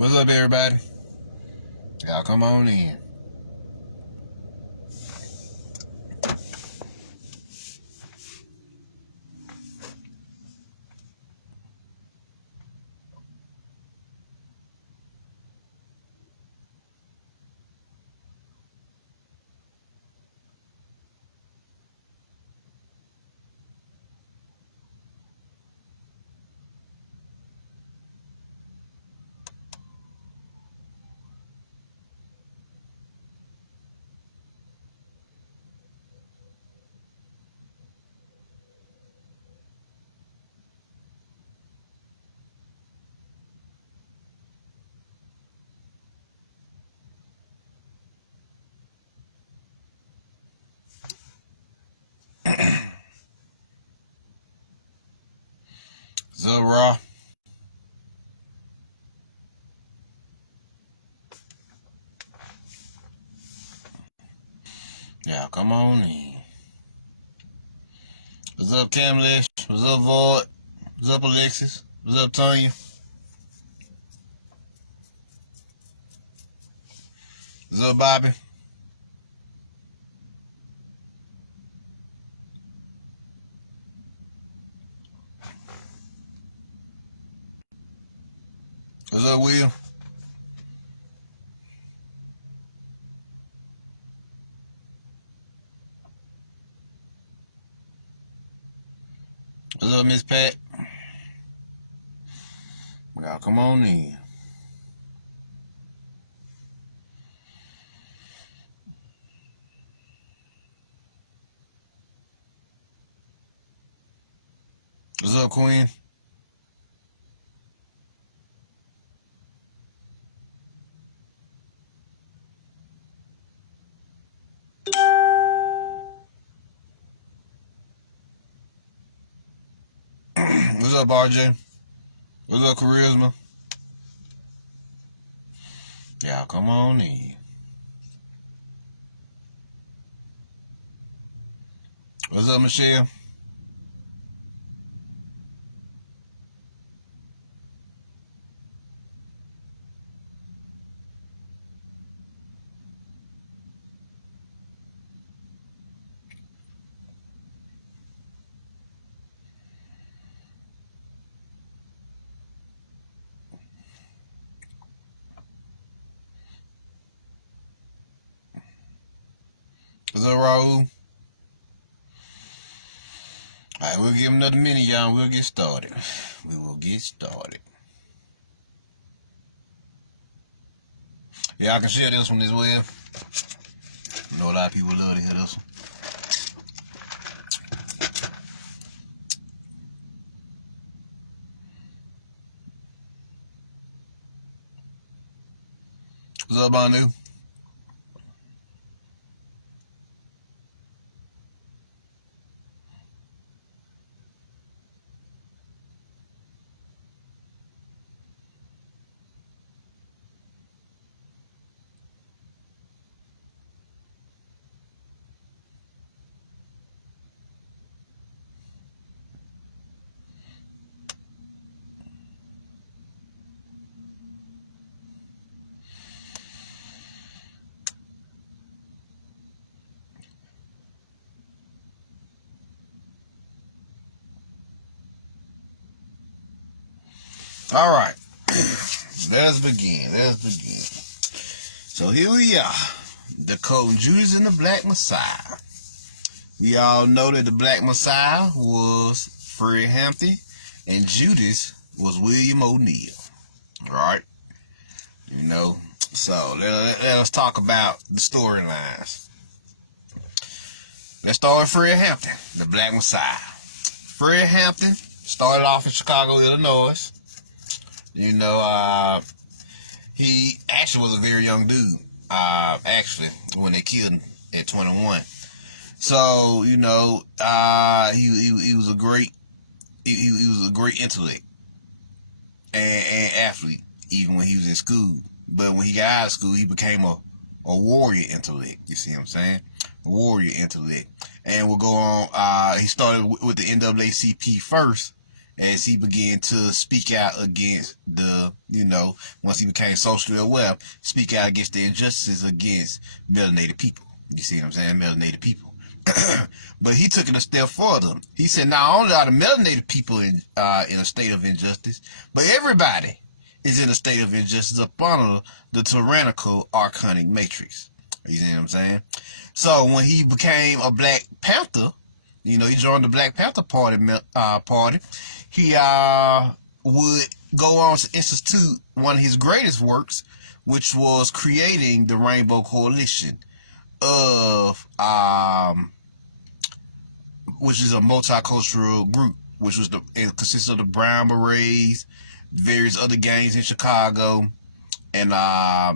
What's up, everybody? Y'all come on in. What's up, Raw? Y'all come on in. What's up, Camlish? What's up, Void? What's up, Alexis? What's up, Tanya? What's up, Bobby? What's up, Will? What's up, Miss Pat? Y'all come on in. What's up, Queen? What's up, RJ? What's up, Charisma? Y'all come on in. What's up, Michelle? What's up, Raul? Alright, we'll give him another minute, y'all. We'll get started. We will get started. Yeah, I can share this one as well. You know, a lot of people love to hear this one. What's up, Banu? All right, let's begin. So here we are, the code Judas and the Black Messiah. We all know that the Black Messiah was Fred Hampton, and Judas was William O'Neal. Right? You know. So let us talk about the storylines. Let's start with Fred Hampton, the Black Messiah. Fred Hampton started off in Chicago, Illinois. You know, he actually was a very young dude, actually, when they killed him at 21. So, you know, he was a great, he was a great intellect and athlete, even when he was in school. But when he got out of school, he became a warrior intellect. You see what I'm saying? A warrior intellect. And we'll go on, he started with the NAACP first, as he began to speak out against the you know, once he became socially aware, speak out against the injustices against melanated people. You see what I'm saying? Melanated people. But he took it a step further. He said not only are the melanated people in a state of injustice, but everybody is in a state of injustice upon the tyrannical archonic matrix. You see what I'm saying? So when he became a Black Panther, you know, he joined the Black Panther Party. He would go on to institute one of his greatest works, which was creating the Rainbow Coalition of which is a multicultural group, which was it consists of the Brown Berets, various other gangs in Chicago, and I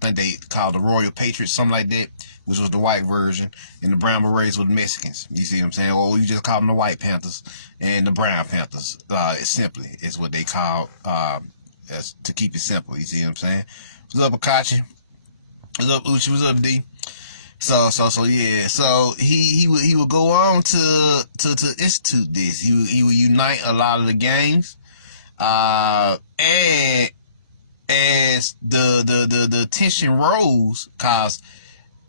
think they called the Royal Patriots, something like that, which was the white version, and the Brown Berets were the Mexicans. You see what I'm saying? Or you just call them the White Panthers and the Brown Panthers. It's what they call to keep it simple. You see what I'm saying? What's up, Akachi? What's up, Uchi? What's up, D? So yeah. So he would go on to institute this. He would unite a lot of the gangs, and as the tension rose, cause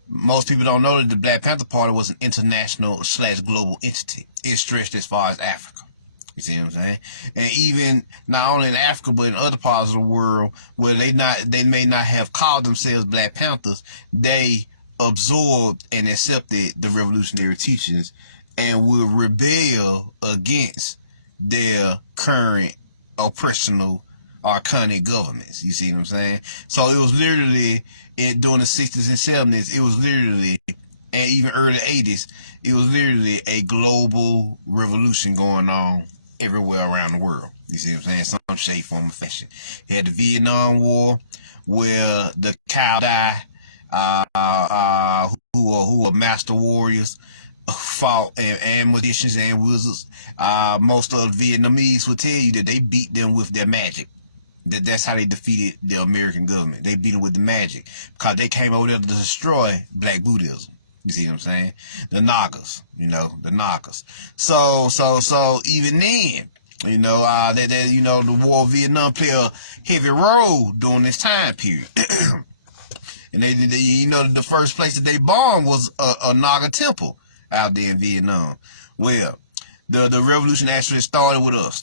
most people don't know that the Black Panther Party was an international / global entity. It stretched as far as Africa. You see what I'm saying? And even not only in Africa, but in other parts of the world where they may not have called themselves Black Panthers, they absorbed and accepted the revolutionary teachings and will rebel against their current oppressional archonic governments. You see what I'm saying? So it was literally during the 60s and 70s, it was literally, and even early 80s, it was literally a global revolution going on everywhere around the world. You see what I'm saying? Some shape, form, or fashion. You had the Vietnam War, where the cow who are master warriors, fought and magicians and wizards. Most of the Vietnamese will tell you that they beat them with their magic. That's how they defeated the American government. They beat them with the magic because they came over there to destroy Black Buddhism. You see what I'm saying? The Nagas, the Nagas. So even then, the War of Vietnam played a heavy role during this time period. And the first place that they bombed was a Naga temple out there in Vietnam. Well, the revolution actually started with us.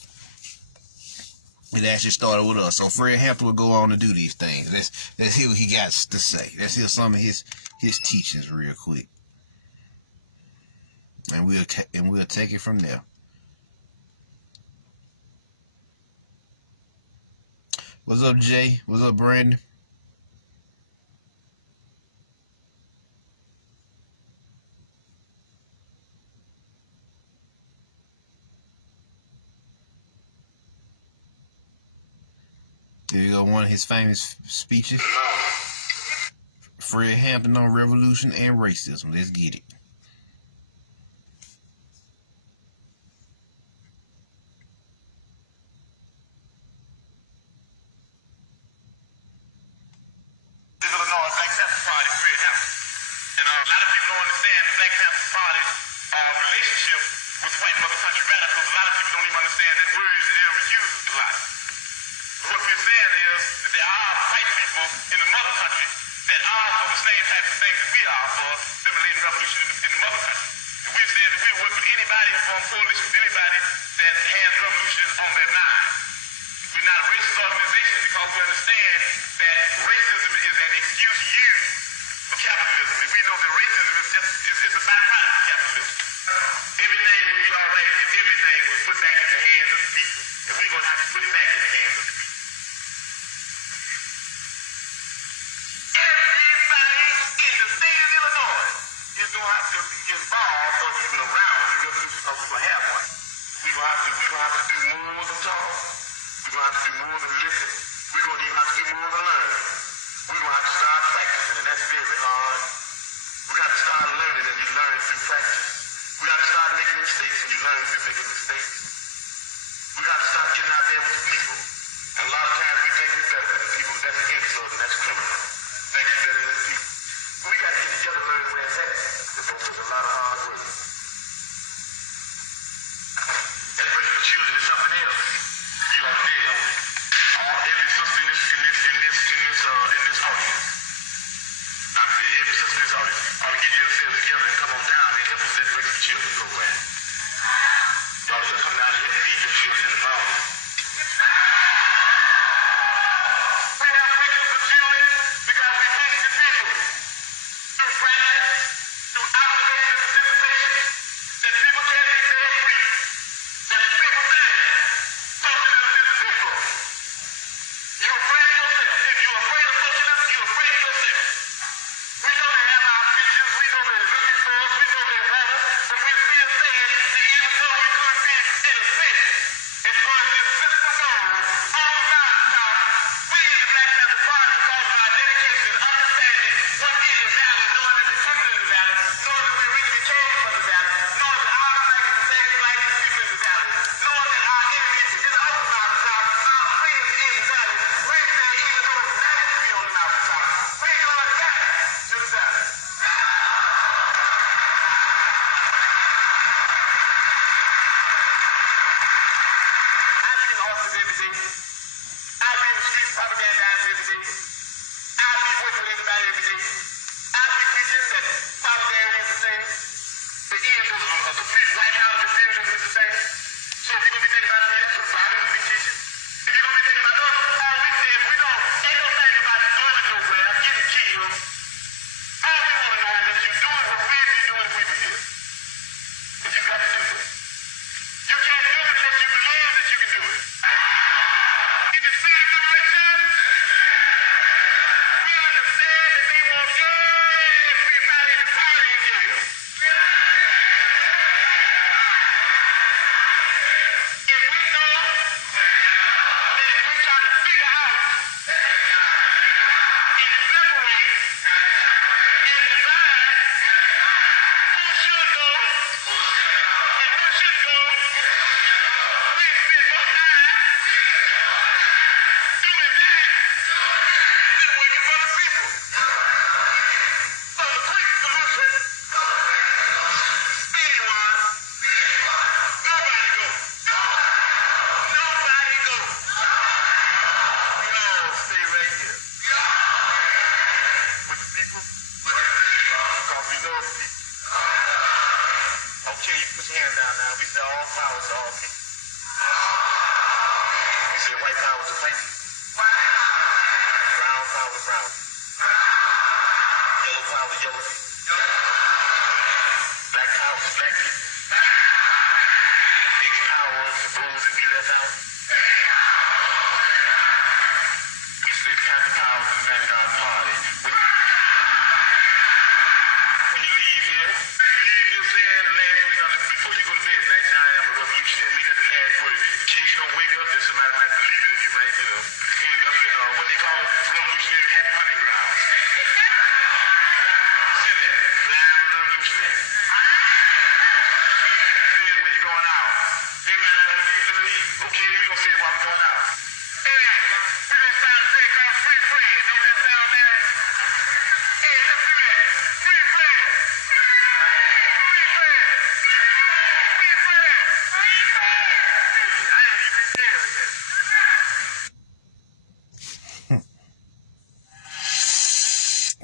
It actually started with us. So Fred Hampton would go on to do these things. Let's hear what he got to say. Let's hear some of his teachings real quick, and we'll take it from there. What's up, Jay? What's up, Brandon? There you go, one of his famous speeches. Fred Hampton on revolution and racism. Let's get it. every sister in this audience. I say every sister in this audience ought to get yourselves together and come on down and help us celebrate the children program. Y'all just come down and help feed your children in the morning. We have pictures of children because we teach the people through prayers, through observation and participation, that people can't make their free. That people think socialism is people. You're afraid of yourself. If you're afraid of socialism, you're afraid of yourself. We know they have our pictures, we know they're looking for us, we know they want us, but we're still saying that even though we could be in a sin, as far as this system goes, all the time to stop, we in the Black Panther Party, because of our dedication and understanding what is valid, knowing that the children is valid, knowing that we're really became from the valid, knowing that our life is the same like these people is valid, knowing that our enemies is on the mountaintop, our friends is valid. We say even though it's valid to be on the mountaintop, we know that to the valid. I be in office every day. I be in the streets propagandizing every day. I be working with everybody every day. I be teaching that solidarity is the same. The end of the white house defenders is the same. So if you're going to be thinking about that, so why don't we be teaching? If you're going to be thinking about us, all we say is we don't, ain't no thing about going nowhere, getting killed. All we want to know is that you do it what we be doing, we be doing. But you got to do it. You can't do it unless you believe that you can do it. In the same direction, we understand that they want everybody to party in jail. If we know that if we try to figure out and separate and divide who should go and who should go, we spend more time doing that than waiting for the people. So the quick solution, speedy one, nobody go. Nobody go. No, stay right here. With the people. Because we know the people. Okay, you put your hands down now. We say all power to all people. We say white power to white people. Brown power to brown people. Yellow power to yellow people. Black power to black people. Mixed power to those that be left out. We say Panther power to the Vanguard Party. When you leave here, you saying last week before you go to bed, next time I'm a revolutionary. We got the last word. Kids don't wake up, this somebody might believe it if you might do. End up in what they call revolutionary happy hunting grounds. Say that. Live revolutionary. Say it when you're going out. Everybody let me leave. Okay, we gonna say it while I'm going out. Hey, we gonna start a thing called free friends. Don't that sound nice? Hey, let's do that. Free friends. Free friends. Free friends. I ain't even scared yet.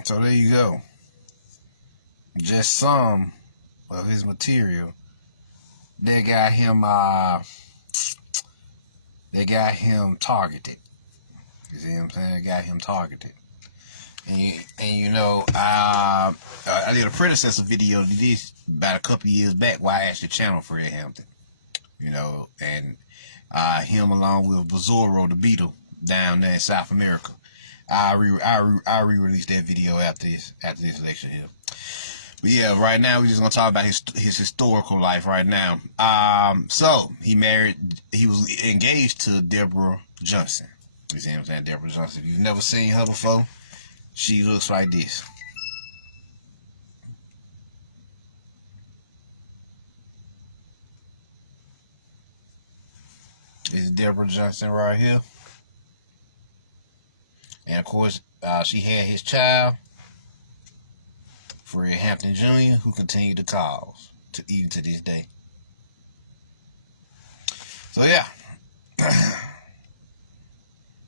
So there you go. Just some of his material. They got him targeted. You see what I'm saying? They got him targeted. And you know, I did a predecessor video to this about a couple years back where I actually channeled Fred Hampton. You know, and him along with Betrayal the Beetle down there in South America. I re-release that video after this election here. But yeah, right now we're just gonna talk about his historical life right now. So he was engaged to Deborah Johnson. You see what I'm saying? Deborah Johnson. If you've never seen her before, she looks like this. This is Deborah Johnson right here. And of course, she had his child, Fred Hampton Jr., who continued the cause even to this day. So yeah,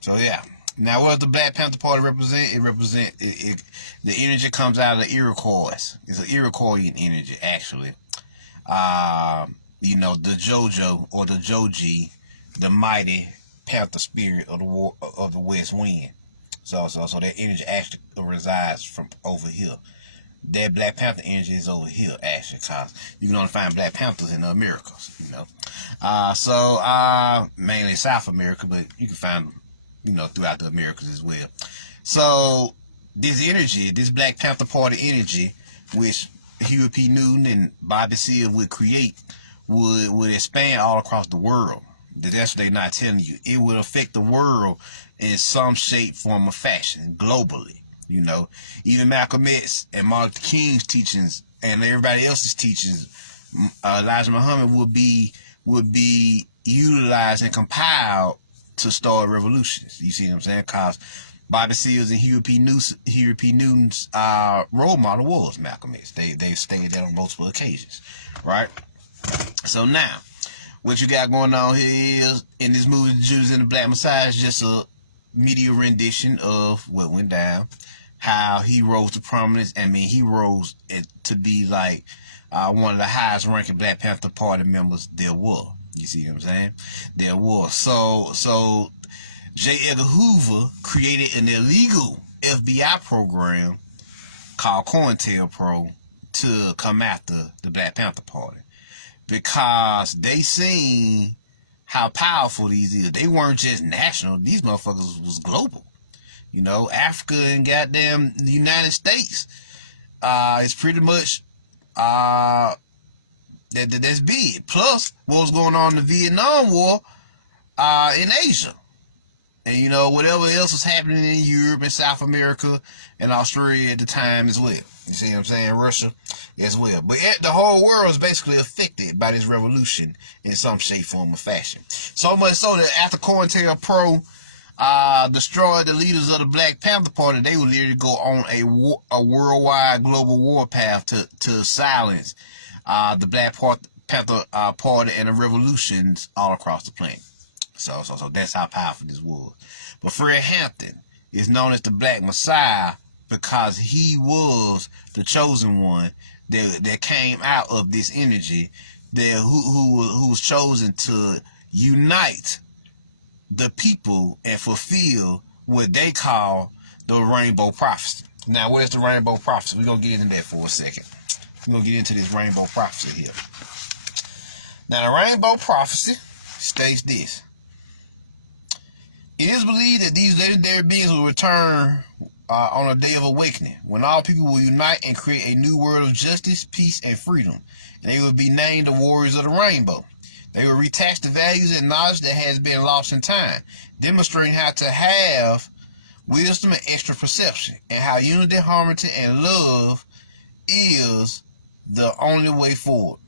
So yeah. Now, what does the Black Panther Party represent? It represent the energy comes out of the Iroquois. It's an Iroquoian energy, actually. You know, the JoJo or the Joji, the mighty Panther spirit of the West Wind. So that energy actually resides from over here. That Black Panther energy is over here, actually, because you can only find Black Panthers in the Americas, you know. Mainly South America, but you can find them, you know, throughout the Americas as well. So this energy, this Black Panther Party energy, which Huey P. Newton and Bobby Seale would create, would expand all across the world. That's what they're not telling you. It would affect the world in some shape, form, or fashion, globally. You know, even Malcolm X and Martin Luther King's teachings and everybody else's teachings, Elijah Muhammad would be utilized and compiled to start revolutions. You see what I'm saying? Because Bobby Seale's and Huey P. Newton's role model was Malcolm X. They've stated that on multiple occasions, right? So now, what you got going on here is, in this movie, Judas and the Black Messiah, is just a media rendition of what went down, how he rose to prominence. I mean, he rose to be like one of the highest ranking Black Panther Party members there were. You see what I'm saying? There was. So J. Edgar Hoover created an illegal FBI program called COINTELPRO to come after the Black Panther Party, because they seen how powerful these is. They weren't just national. These motherfuckers was global. You know, Africa and goddamn the United States. It's pretty much that's big. Plus, what was going on in the Vietnam War in Asia. And, you know, whatever else was happening in Europe and South America and Australia at the time as well. You see what I'm saying? Russia as well. But the whole world was basically affected by this revolution in some shape, form, or fashion. So much so that after COINTELPRO destroyed the leaders of the Black Panther Party, they would literally go on a worldwide global war path to silence the Black Panther Party and the revolutions all across the planet. So that's how powerful this was. But Fred Hampton is known as the Black Messiah because he was the chosen one that came out of this energy, who was chosen to unite the people and fulfill what they call the rainbow prophecy. Now, what is the rainbow prophecy? We're going to get into that for a second. We're going to get into this rainbow prophecy here. Now, the rainbow prophecy states this. It is believed that these legendary beings will return on a day of awakening, when all people will unite and create a new world of justice, peace, and freedom. And they will be named the Warriors of the Rainbow. They will retouch the values and knowledge that has been lost in time, demonstrating how to have wisdom and extra perception, and how unity, harmony, and love is the only way forward.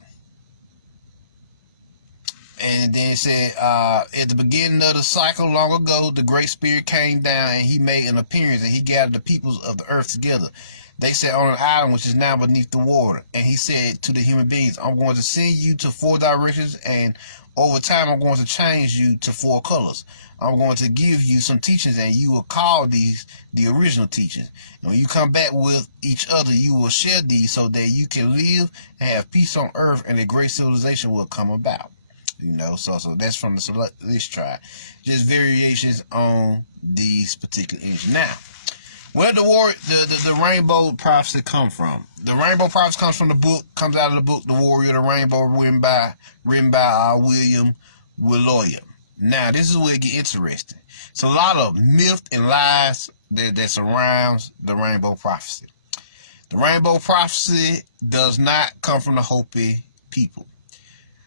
And then it said, at the beginning of the cycle long ago, the Great Spirit came down and he made an appearance, and he gathered the peoples of the earth together. They sat on an island which is now beneath the water. And he said to the human beings, I'm going to send you to 4 directions, and over time I'm going to change you to 4 colors. I'm going to give you some teachings, and you will call these the original teachings. And when you come back with each other, you will share these so that you can live and have peace on earth, and a great civilization will come about. You know, so that's from this tribe. Just variations on these particular images. Now, where the rainbow prophecy come from? The rainbow prophecy comes out of the book The Warrior of the Rainbow, written by William Willoyam. Now, this is where it gets interesting. It's a lot of myth and lies that surrounds the rainbow prophecy. The rainbow prophecy does not come from the Hopi people.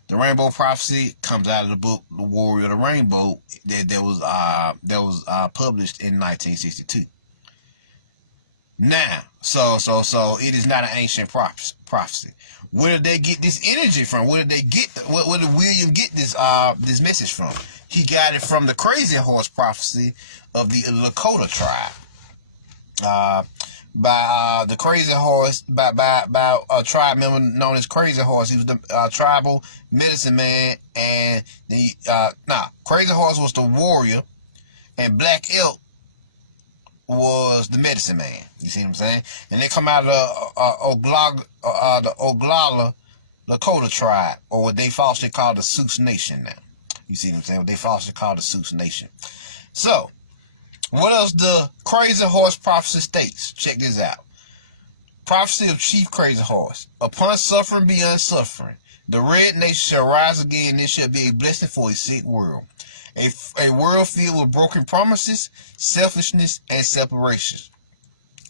The rainbow prophecy comes out of the book The Warrior of the Rainbow that was published in 1962. Now, so it is not an ancient prophecy. Where did they get this energy from? Where did William get this message from? He got it from the Crazy Horse prophecy of the Lakota tribe. By the Crazy Horse, by a tribe member known as Crazy Horse. He was the tribal medicine man, and Crazy Horse was the warrior, and black elk was the medicine man. You see what I'm saying? And they come out of the Oglala Lakota tribe, or what they falsely call the Sioux Nation now. You see what I'm saying? What they falsely call the Sioux Nation. So, what else the Crazy Horse prophecy states? Check this out. Prophecy of Chief Crazy Horse. Upon suffering beyond suffering, the red nation shall rise again, and it shall be a blessing for a sick world. A world filled with broken promises, selfishness, and separation.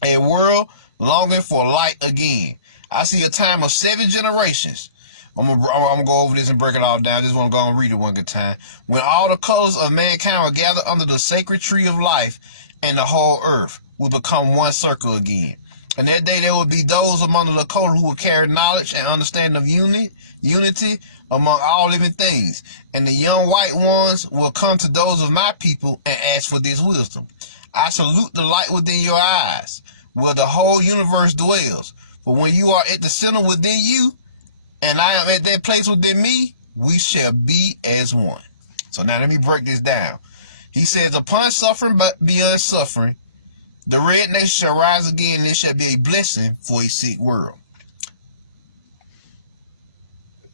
A world longing for light again. I see a time of 7 generations. I'm gonna go over this and break it all down. I just want to go and read it one good time. When all the colors of mankind are gathered under the sacred tree of life, and the whole earth will become one circle again. And that day there will be those among the Lakota who will carry knowledge and understanding of unity among all living things. And the young white ones will come to those of my people and ask for this wisdom. I salute the light within your eyes, where the whole universe dwells. For when you are at the center within you, and I am at that place within me, we shall be as one. So now let me break this down. He says, upon suffering but beyond suffering, the red nation shall rise again, and it shall be a blessing for a sick world.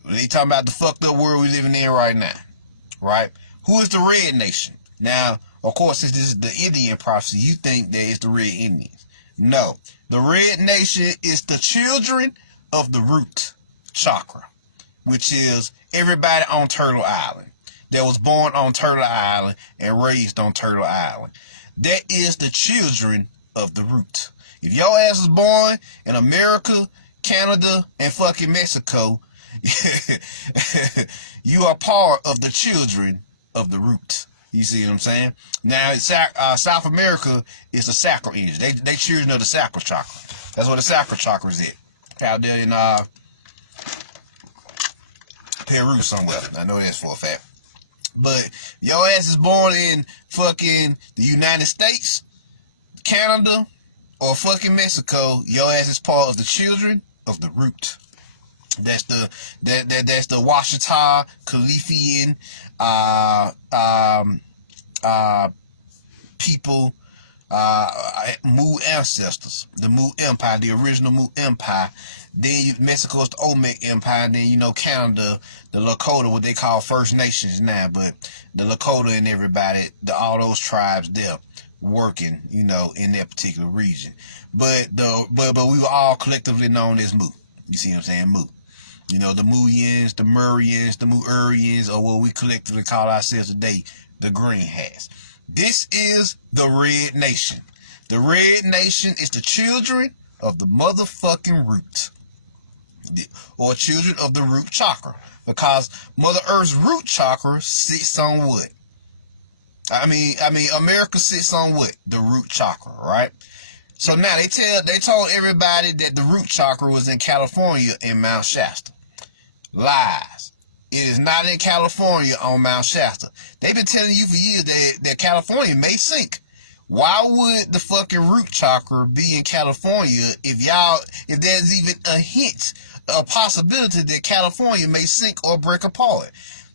They talking about the fucked up world we're living in right now, right? Who is the red nation? Now, of course, since this is the Indian prophecy, you think that it's the red Indians. No, the red nation is the children of the root chakra, which is everybody on Turtle Island that was born on Turtle Island and raised on Turtle Island. That is the children of the root. If your ass was born in America, Canada, and fucking Mexico, you are part of the children of the root. You see what I'm saying? Now, South America is the sacral energy. They children of the sacral chakra. That's what the sacral chakra is at. Out there in Peru somewhere. I know that's for a fact. But your ass is born in fucking the United States, Canada, or fucking Mexico, your ass is part of the children of the root. That's the Washita, Khalifian, people, Mu ancestors, the Mu Empire, the original Mu Empire. Then Mexico is the Olmec Empire. And then, you know, Canada, the Lakota, what they call First Nations now, but the Lakota and everybody, all those tribes there working, you know, in that particular region. But we were all collectively known as Mu. You see what I'm saying? Mu. You know, the Muyans, the Murrians, the Muurians, or what we collectively call ourselves today, the Green Hats. This is the Red Nation. The Red Nation is the children of the motherfucking root. Or children of the root chakra. Because Mother Earth's root chakra sits on what? I mean, America sits on what? The root chakra, right? So now they told everybody that the root chakra was in California in Mount Shasta. Lies. It is not in California on Mount Shasta. They've been telling you for years that California may sink. Why would the fucking root chakra be in California if there's even a hint, a possibility that California may sink or break apart?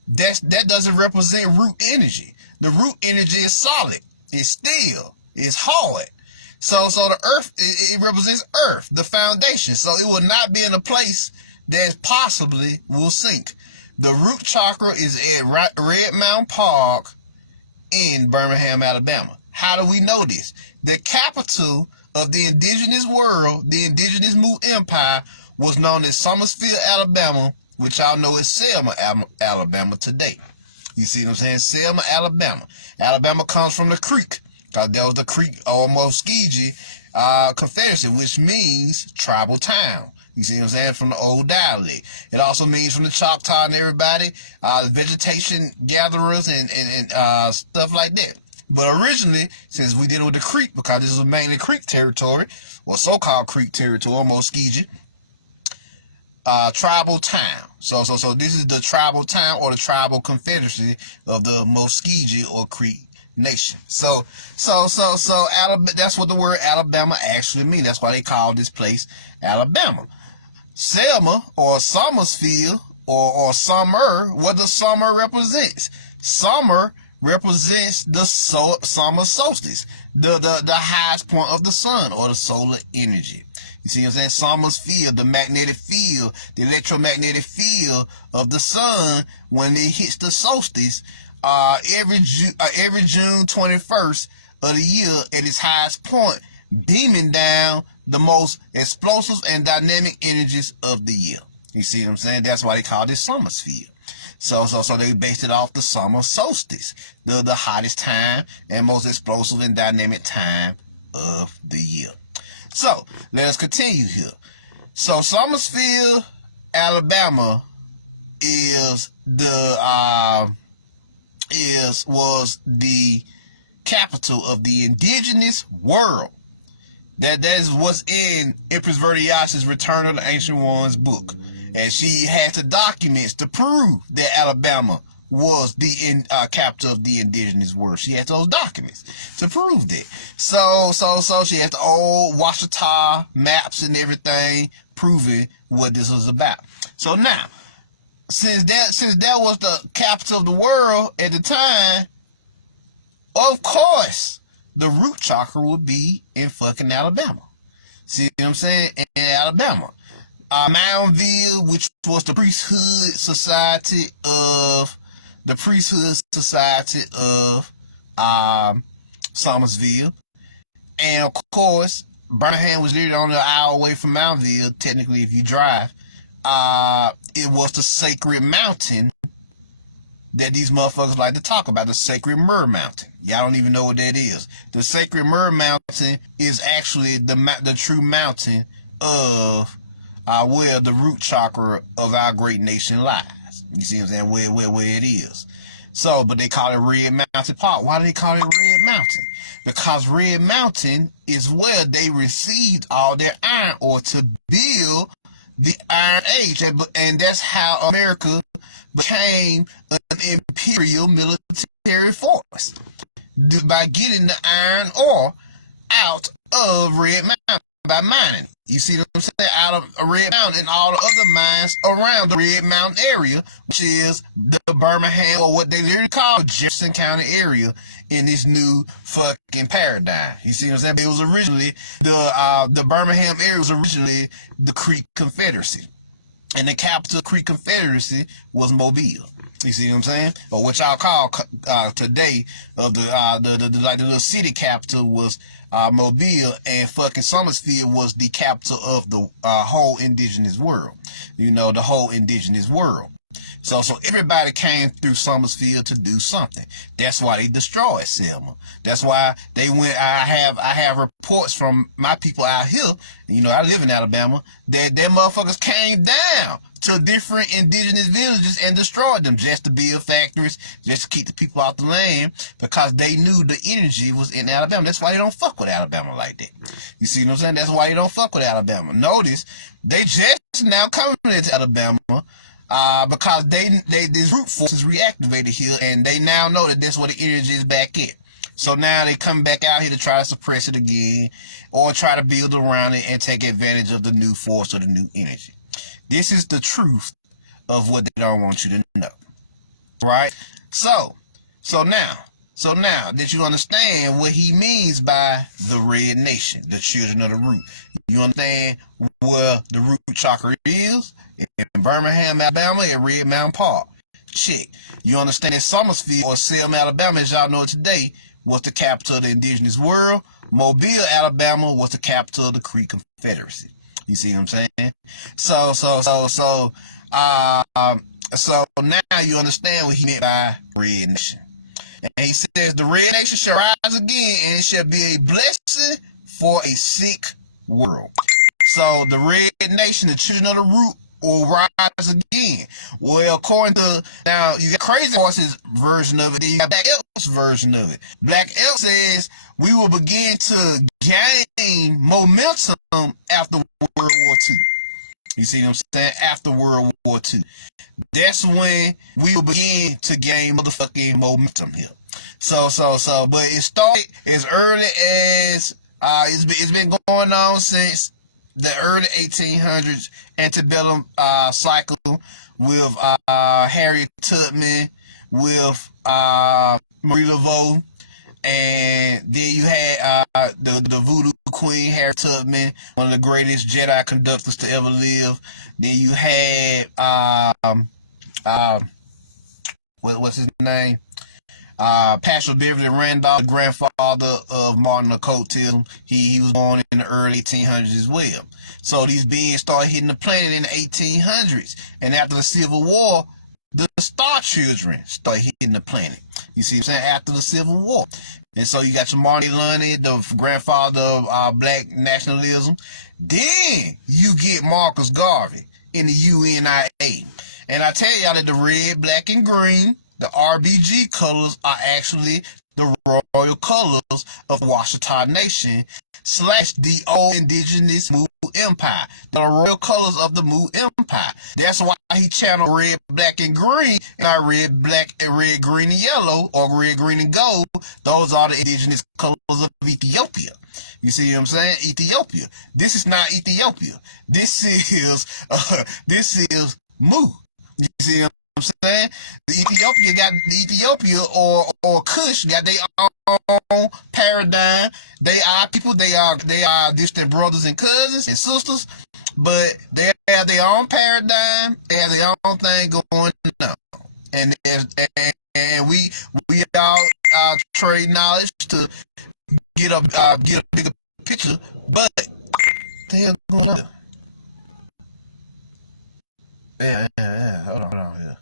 That doesn't represent root energy. The root energy is solid. It's still. It's hard. So the earth, it represents earth, the foundation. So it will not be in a place that possibly will sink. The root chakra is at Red Mountain Park in Birmingham, Alabama. How do we know this? The capital of the indigenous world, the indigenous Mu Empire, was known as Summersville, Alabama, which y'all know is Selma, Alabama today. You see what I'm saying? Selma, Alabama. Alabama comes from the creek, because there was the Creek or Muskogee Confederacy, which means tribal town. You see what I'm saying? From the old dialect. It also means from the Choctaw and everybody, vegetation gatherers and stuff like that. But originally, since we did it with the Creek, because this was mainly Creek territory, or so-called Creek territory, Muskogee, tribal town. So this is the tribal town or the tribal confederacy of the Muskogee or Creek Nation. So Alabama, that's what the word Alabama actually means. That's why they call this place Alabama. Selma or Summersville or Summer, what does Summer represents? Summer represents the summer solstice, the highest point of the sun, or the solar energy. You see what I'm saying? Summer's field, the magnetic field, the electromagnetic field of the sun, when it hits the solstice, every June 21st of the year at its highest point, beaming down the most explosive and dynamic energies of the year. You see what I'm saying? That's why they call this summer's field. So they based it off the summer solstice, the hottest time and most explosive and dynamic time of the year. So let us continue here. So Summersville, Alabama, was the capital of the indigenous world. That is what's in Empress Verdias's Return of the Ancient Ones book. And she had the documents to prove that Alabama was the capital of the indigenous world. She had those documents to prove that. So she had the old Washita maps and everything proving what this was about. So now, since that was the capital of the world at the time, of course, the root chakra would be in fucking Alabama. See what I'm saying? In Alabama. Moundville, which was the priesthood society of Summersville, and of course Birmingham was literally only an hour away from Moundville, technically, if you drive. It was the sacred mountain that these motherfuckers like to talk about, the Sacred Myrrh Mountain. Y'all don't even know what that is. The Sacred Myrrh Mountain is actually the true mountain of where the root chakra of our great nation lies. You see what I'm saying? Where it is. So, but they call it Red Mountain Park. Why do they call it Red Mountain? Because Red Mountain is where they received all their iron ore to build the Iron Age. And that's how America became an imperial military force. By getting the iron ore out of Red Mountain, by mining. You see what I'm saying? Out of Red Mountain and all the other mines around the Red Mountain area, which is the Birmingham, or what they literally call Jefferson County area, in this new fucking paradigm. You see what I'm saying? It was originally the Birmingham area was originally the Creek Confederacy, and the capital of the Creek Confederacy was Mobile. You see what I'm saying? Or what y'all call today of the little city capital was Mobile, and fucking Summersville was the capital of the whole indigenous world. You know, the whole indigenous world. So everybody came through Summersville to do something. That's why they destroyed Selma. That's why they went. I have reports from my people out here. You know, I live in Alabama. That motherfuckers came down to different indigenous villages and destroyed them just to build factories, just to keep the people off the land, because they knew the energy was in Alabama. That's why they don't fuck with Alabama like that. You see what I'm saying? That's why they don't fuck with Alabama. Notice they just now coming into Alabama. Because these root forces reactivated here, and they now know that that's where the energy is back in. So now they come back out here to try to suppress it again, or try to build around it and take advantage of the new force or the new energy. This is the truth of what they don't want you to know, right? So now that you understand what he means by the Red Nation, the children of the root, you understand where the root chakra is? In Birmingham, Alabama, and Red Mountain Park. Shit. You understand that Summersville, or Selma, Alabama, as y'all know it today, was the capital of the indigenous world. Mobile, Alabama, was the capital of the Creek Confederacy. You see what I'm saying? So now you understand what he meant by Red Nation. And he says, the Red Nation shall rise again, and it shall be a blessing for a sick world. So the Red Nation, the children of the root, will rise again. Well, according to, now you got Crazy Horse's version of it, then you got Black Elk's version of it. Black Elk says we will begin to gain momentum after World War II. You see what I'm saying? After World War II. That's when we will begin to gain motherfucking momentum here. But it started as early as, it's been going on since the early 1800s antebellum cycle with Harriet Tubman, with Marie Laveau, and then you had the Voodoo Queen, Harriet Tubman, one of the greatest Jedi conductors to ever live. Then you had what's his name? Pastor Beverly Randolph, the grandfather of Martin Luther King. He was born in the early 1800s as well. So these beings started hitting the planet in the 1800s, and after the Civil War, the Star Children started hitting the planet. You see what I'm saying? After the Civil War. And so you got your Marty Lundy, the grandfather of black nationalism. Then you get Marcus Garvey in the UNIA. And I tell y'all that the red, black, and green, the RBG colors, are actually the royal colors of Washita Nation / the old indigenous Mu Empire. The royal colors of the Mu Empire. That's why he channeled red, black, and green, and not red, black, and red, green, and yellow, or red, green, and gold. Those are the indigenous colors of Ethiopia. You see what I'm saying? Ethiopia. This is not Ethiopia. This is Mu. You see what I'm saying? The Ethiopia or Kush got their own paradigm. They are people. They are distant brothers and cousins and sisters, but they have their own paradigm. They have their own thing going on, and we all trade knowledge to get a bigger picture. But what the hell going on? Yeah. Hold on here.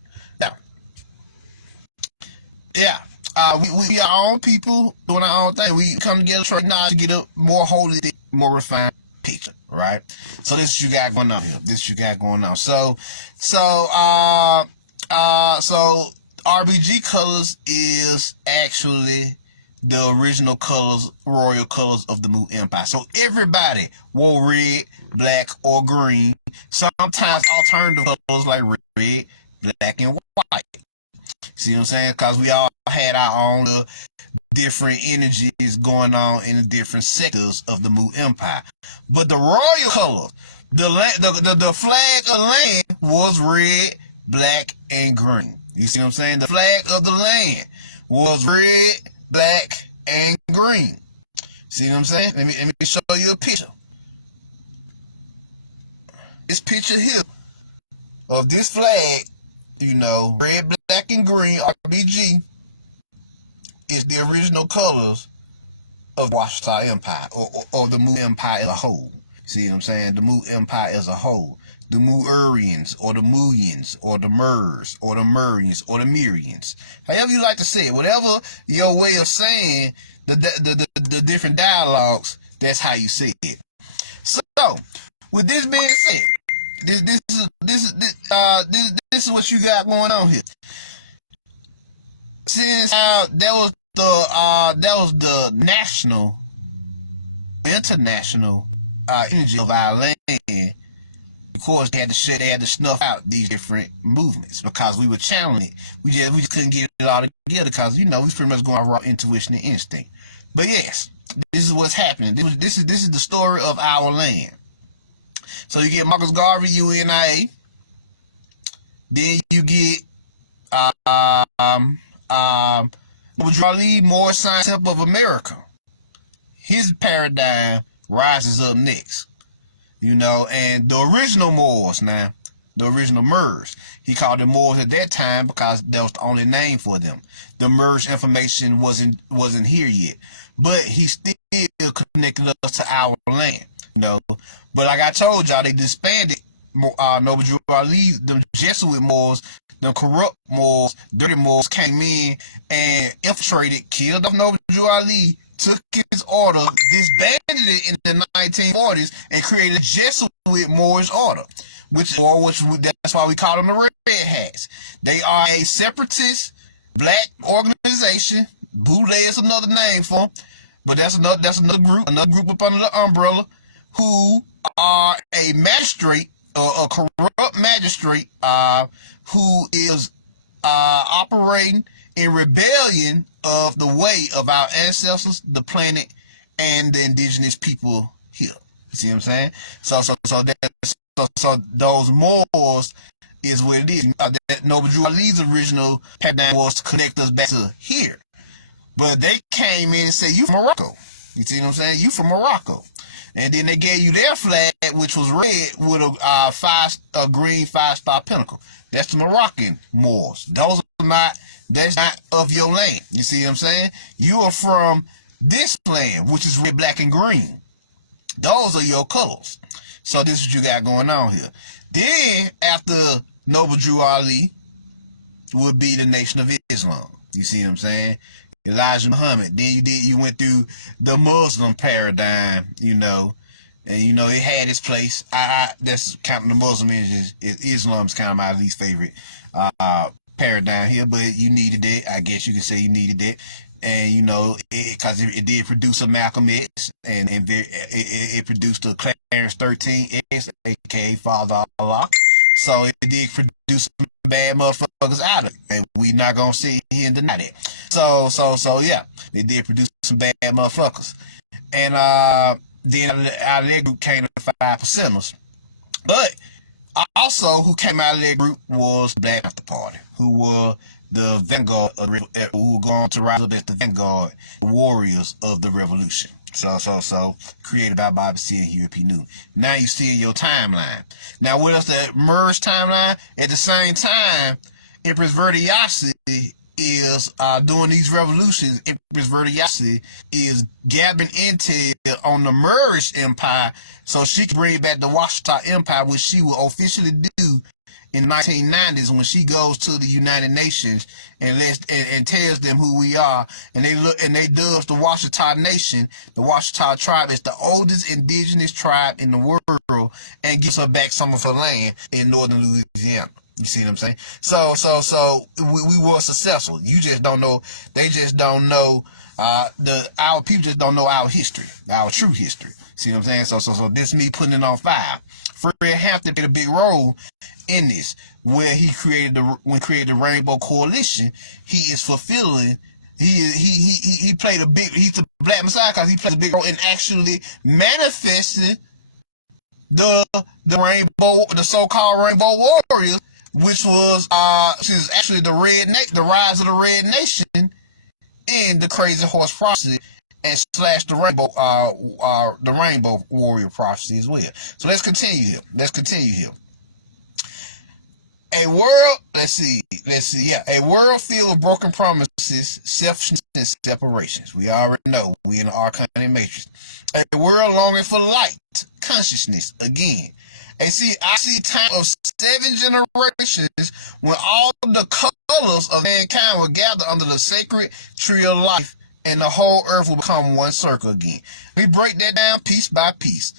Yeah. We are our own people doing our own thing. We come together, try not to get a more holy, more refined picture, right? So this is what you got going on here. So RBG colors is actually the original colors, royal colors of the Mu Empire. So everybody wore red, black, or green. Sometimes alternative colors like red, black, and white. See what I'm saying? Because we all had our own different energies going on in the different sectors of the Mu Empire. But the royal colors, the flag of land was red, black, and green. You see what I'm saying? The flag of the land was red, black, and green. See what I'm saying? Let me show you a picture. This picture here of this flag, you know, red, black, and green, RBG, is the original colors of Washita Empire, or the Mu Empire as a whole. See what I'm saying? The Mu Empire as a whole. The Muurians, or the Muyans, or the Murs, or the Murians, or the Mirians. However you like to say it, whatever your way of saying the different dialogues, that's how you say it. So, with this being said, this is what you got going on here. Since that was the national, international energy of our land, of course they had to snuff out these different movements because we were channeling it. We just couldn't get it all together because, you know, we was pretty much going on raw intuition and instinct. But yes, this is what's happening. This is the story of our land. So you get Marcus Garvey, UNIA. Then you get Moore Science Temple of America. His paradigm rises up next. You know, and the original Moors now, the original Murs, he called them Moors at that time because that was the only name for them. The Murs information wasn't here yet, but he still connected us to our land. You know, but like I told y'all, they disbanded Noble Drew Ali, them Jesuit Moors, them corrupt Moors, dirty Moors came in and infiltrated, killed off Noble Drew Ali, took his order, disbanded it in the 1940s, and created a Jesuit Moorish order, which that's why we call them the Red Hats. They are a separatist black organization. Boule is another name for them, but that's another group up under the umbrella, who are a magistrate, a corrupt magistrate, who is operating in rebellion of the way of our ancestors, the planet, and the indigenous people here. You see what I'm saying? So those Moors is what it is. That Noble Drew Ali's original paradigm was to connect us back to here. But they came in and said, you from Morocco. You see what I'm saying? You from Morocco. And then they gave you their flag, which was red with a green 5-star pinnacle. That's the Moroccan Moors. That's not of your land. You see what I'm saying? You are from this land, which is red, black, and green. Those are your colors. So this is what you got going on here. Then, after Noble Drew Ali, would be the Nation of Islam. You see what I'm saying? Elijah Muhammad. Then you went through the Muslim paradigm, and it had its place. That's counting the Muslim Islam's kind of my least favorite paradigm here, but you needed it. I guess you could say you needed it. And because it did produce a Malcolm X, and it produced a Clarence 13X, aka Father Allah. So it did produce some bad motherfuckers out of it, and we not gonna sit here and deny that. So yeah, it did produce some bad motherfuckers, and then out of that group came the 5%ers, but also who came out of that group was the Black Panther Party, who were the vanguard, who were going to rise up as the vanguard warriors of the revolution. So created by Bobby C. and Huey P. Newton. Now you see your timeline. Now what else the merge timeline? At the same time, Empress Verdiasi is doing these revolutions. Empress Verdiasi is gathering intel on the merged empire so she can bring back the Washita Empire, which she will officially do in 1990s when she goes to the United Nations and tells them who we are, and they dubs the Washita Nation, the Washita tribe, as the oldest indigenous tribe in the world, and gives her back some of her land in northern Louisiana. You see what I'm saying? So we were successful. You just don't know. They just don't know. Our people just don't know our history, our true history. See what I'm saying? So this is me putting it on fire. Fred Hampton played a big role in this, where he created the Rainbow Coalition. He is fulfilling. He played a big. He's the Black Messiah because he plays a big role in actually manifesting the so-called Rainbow Warriors, which was actually the rise of the Red Nation and the Crazy Horse Prophecy, and / the Rainbow Warrior Prophecy as well. So let's continue here. A world filled with broken promises, selfishness, and separations. We already know we in the arcane matrix. A world longing for light, consciousness again. And I see time of 7 generations when all the colors of mankind will gather under the sacred tree of life, and the whole earth will become one circle again. We break that down piece by piece.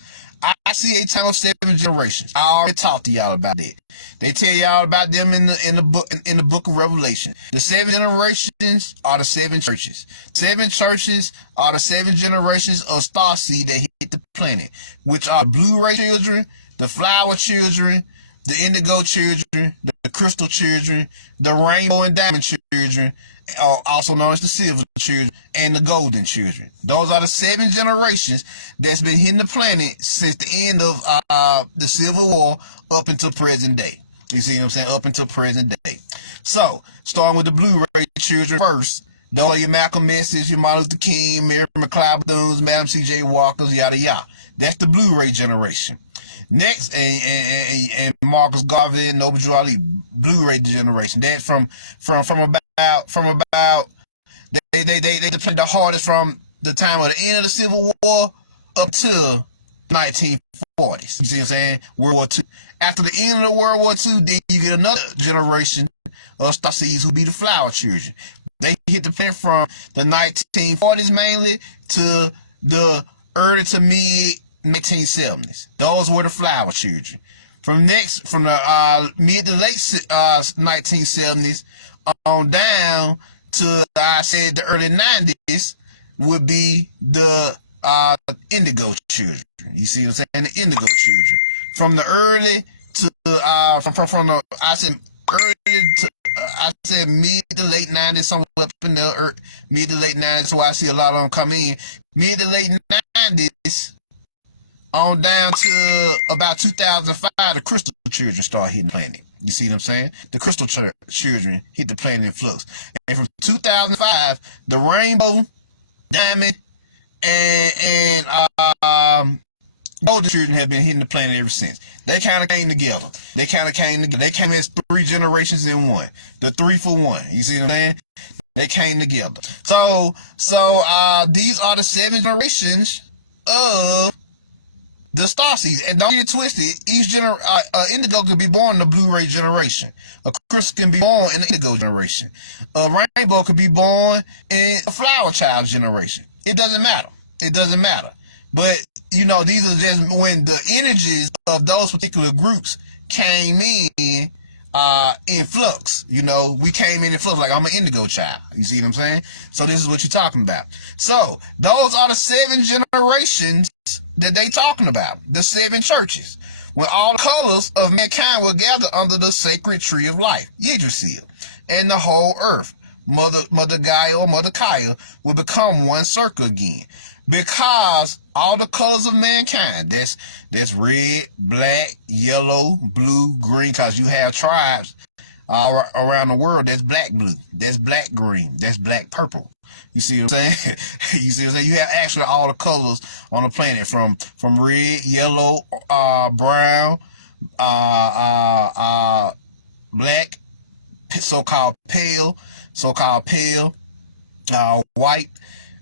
I see a time of 7 generations. I already talked to y'all about that. They tell y'all about them in the book of Revelation. The 7 generations are the 7 churches. 7 churches are the 7 generations of starseeds that hit the planet, which are blue-ray children, the flower children, the indigo children, the crystal children, the rainbow and diamond children, also known as the silver children, and the golden children. Those are the 7 generations that's been hitting the planet since the end of the Civil War up until present day. You see what I'm saying? Up until present day. So, starting with the Blu-ray children first. Those are your Malcolm X's, your Martin Luther King, Mary McLeod Bethune's, Madam C.J. Walker's, yada yada. That's the Blu-ray generation. Next, and Marcus Garvey and Noble Drew Ali, Blu-ray generation. That from about they played the hardest from the time of the end of the Civil War up to 1940s. You see what I'm saying? World War II. After the end of the World War II, then you get another generation of starseeds who be the flower children. They hit the planet from the 1940s mainly to the early to mid 1970s. Those were the flower children. From the mid to late 1970s on down to I said the early 90s would be the indigo children. You see what I'm saying? The indigo children. From the early to from the I said mid to late 90s, somewhere up in the mid to late 90s. So I see a lot of them come in. Mid to late 90s on down to about 2005, the crystal children start hitting the planet. You see what I'm saying? The crystal children hit the planet in flux. And from 2005, the rainbow, diamond, and golden children have been hitting the planet ever since. They kind of came together. They came as 3 generations in one. The 3 for 1. You see what I'm saying? They came together. So these are the 7 generations of the starseeds. And don't get it twisted. Each indigo can be born in the blue-ray generation. A crystal can be born in the indigo generation. A rainbow can be born in a flower child generation. It doesn't matter. It doesn't matter. But, you know, these are just when the energies of those particular groups came in flux. You know, we came in flux, like I'm an indigo child. You see what I'm saying? So this is what you're talking about. So those are the 7 generations that they talking about. The 7 churches. When all the colors of mankind were gathered under the sacred tree of life, Yggdrasil, and the whole earth, Mother Gaia or Mother Kaya, will become one circle again. Because all the colors of mankind, that's red, black, yellow, blue, green, because you have tribes around the world that's black blue, that's black green, that's black purple. You see what I'm saying? You see what I'm saying? You have actually all the colors on the planet from red, yellow, brown, black, so-called pale, white,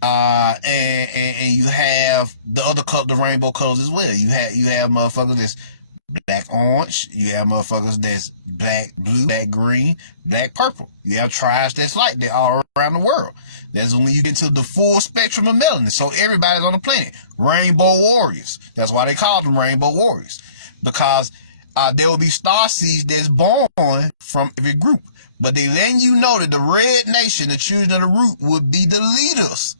and you have the other color, the rainbow colors as well. You have motherfuckers that's black orange. You have motherfuckers that's black blue, black green, black purple. You have tribes that's like that all around the world. That's when you get to the full spectrum of melanin. So everybody's on the planet. Rainbow warriors. That's why they call them rainbow warriors. Because there will be starseeds that's born from every group. But they letting you know that the red nation, the children of the root, would be the leaders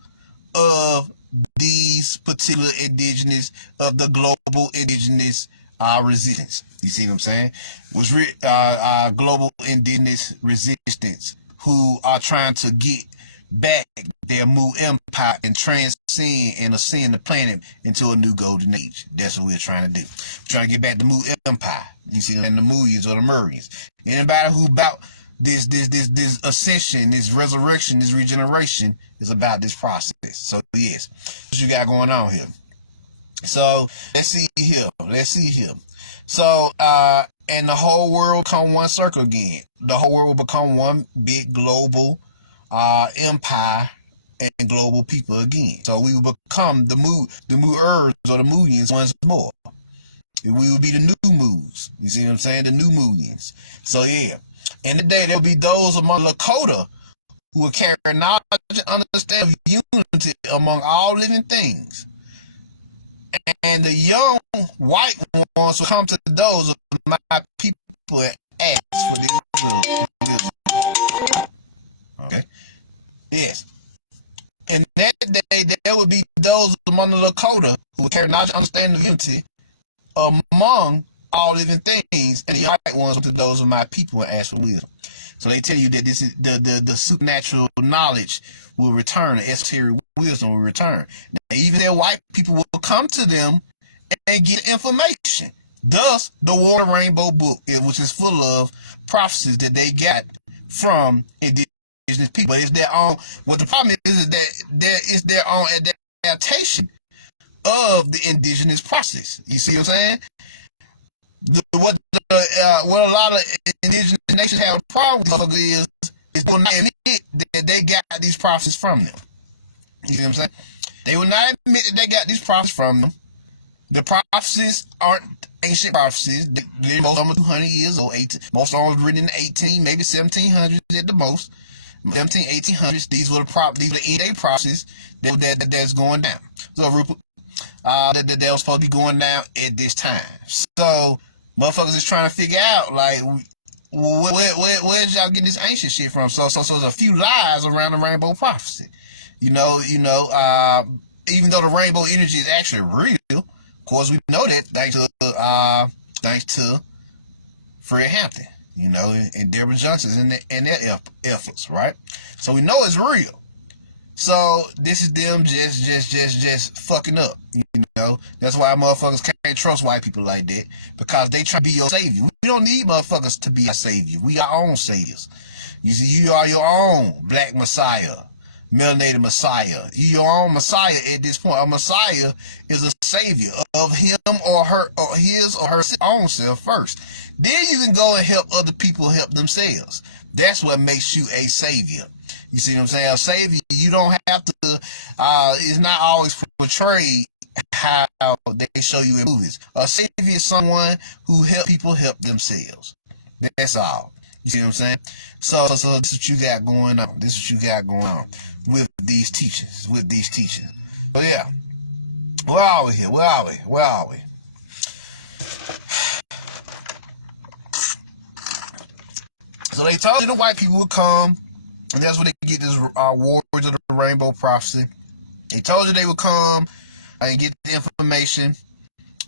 of these particular of the global indigenous resistance. You see what I'm saying? Was global indigenous resistance who are trying to get back their Mu empire and transcend and ascend the planet into a new golden age. That's what we're trying to do. We're trying to get back the Mu empire. You see, and the Muyans or the Murians. Anybody who about this ascension, this resurrection, this regeneration is about this process. So yes, what you got going on here? So let's see here. So and the whole world become one circle again. The whole world will become one big global empire and global people again. So we will become the Mu-ers or the Muyans once more. We will be the new Moos. You see what I'm saying? The new Muyans. So yeah. And today there will be those among Lakota who will carry knowledge and understanding of unity among all living things. And the young white ones will come to those of my people and ask for this. Okay? Yes. And that day there will be those among the Lakota who will carry knowledge and understanding of unity among all living things, and the white ones to those of my people and ask for wisdom. So they tell you that this is the supernatural knowledge will return, the esoteric wisdom will return. Now, even their white people will come to them and get information. Thus, the Water Rainbow book, which is full of prophecies that they got from indigenous people. But it's their own. What the problem is that there is their own adaptation of the indigenous process. You see what I'm saying? What a lot of indigenous nations have a problem with is they will not admit that they got these prophecies from them. You see what I'm saying? They will not admit that they got these prophecies from them. The prophecies aren't ancient prophecies. Most of them are 200 years old. Most of them were written in the 18, maybe 1700s at the most. 17, 1800s. These were the end-day prophecies that's going down. So that was supposed to be going down at this time. So motherfuckers is trying to figure out, like, where did y'all get this ancient shit from? So there's a few lies around the rainbow prophecy. Even though the rainbow energy is actually real, of course we know that thanks to Fred Hampton, and Deborah Johnson and their efforts, right? So we know it's real. So this is them just fucking up. You know, that's why motherfuckers can't trust white people like that, because they try to be your savior. We don't need motherfuckers to be our savior. We our own saviors. You see, you are your own black messiah, melanated messiah. You your own messiah at this point. A messiah is a savior of him or her, or his or her own self first. Then you can go and help other people help themselves. That's what makes you a savior. You see what I'm saying? A savior, you don't have to, it's not always portrayed how they show you in movies. A savior is someone who help people help themselves. That's all. You see what I'm saying? So this is what you got going on. This is what you got going on with these teachings. So yeah. Where are we here? Where are we? So they told you the white people would come, and that's where they get this Warriors of the Rainbow Prophecy. They told you they would come and get the information,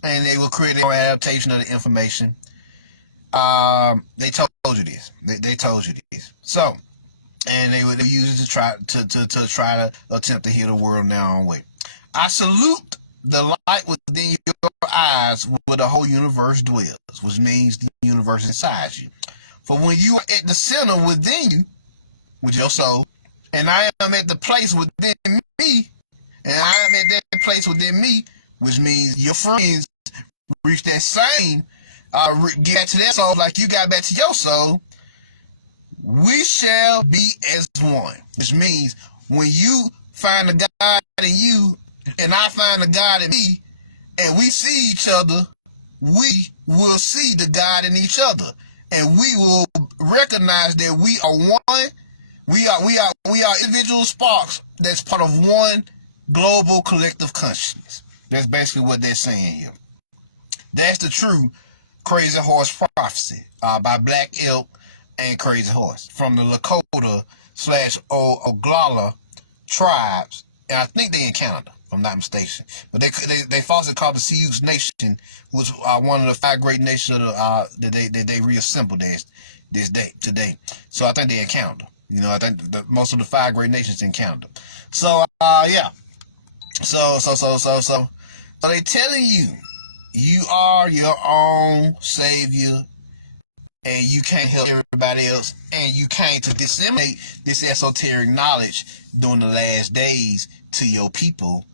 and they will create their own adaptation of the information. They told you this. They told you this. So, and they would use it to try to attempt to heal the world their own way. I salute the light within your eyes where the whole universe dwells, which means the universe inside you. For when you are at the center within you, with your soul, and I am at the place within me, and I am at that place within me, which means your friends reach that same, get back to their soul like you got back to your soul, we shall be as one. Which means when you find the God in you, and I find the God in me, and we see each other, we will see the God in each other, and we will recognize that we are one. We are individual sparks that's part of one global collective consciousness. That's basically what they're saying here. That's the true Crazy Horse prophecy by Black Elk and Crazy Horse from the Lakota / Oglala tribes, and I think they in Canada, if I'm not mistaken. But they falsely called the Sioux Nation, which one of the 5 great nations that they reassembled this day today. So I think they in Canada. You know, I think most of the 5 great nations in Canada. So yeah. So they telling you, you are your own savior, and you can't help everybody else, and you came to disseminate this esoteric knowledge during the last days to your people,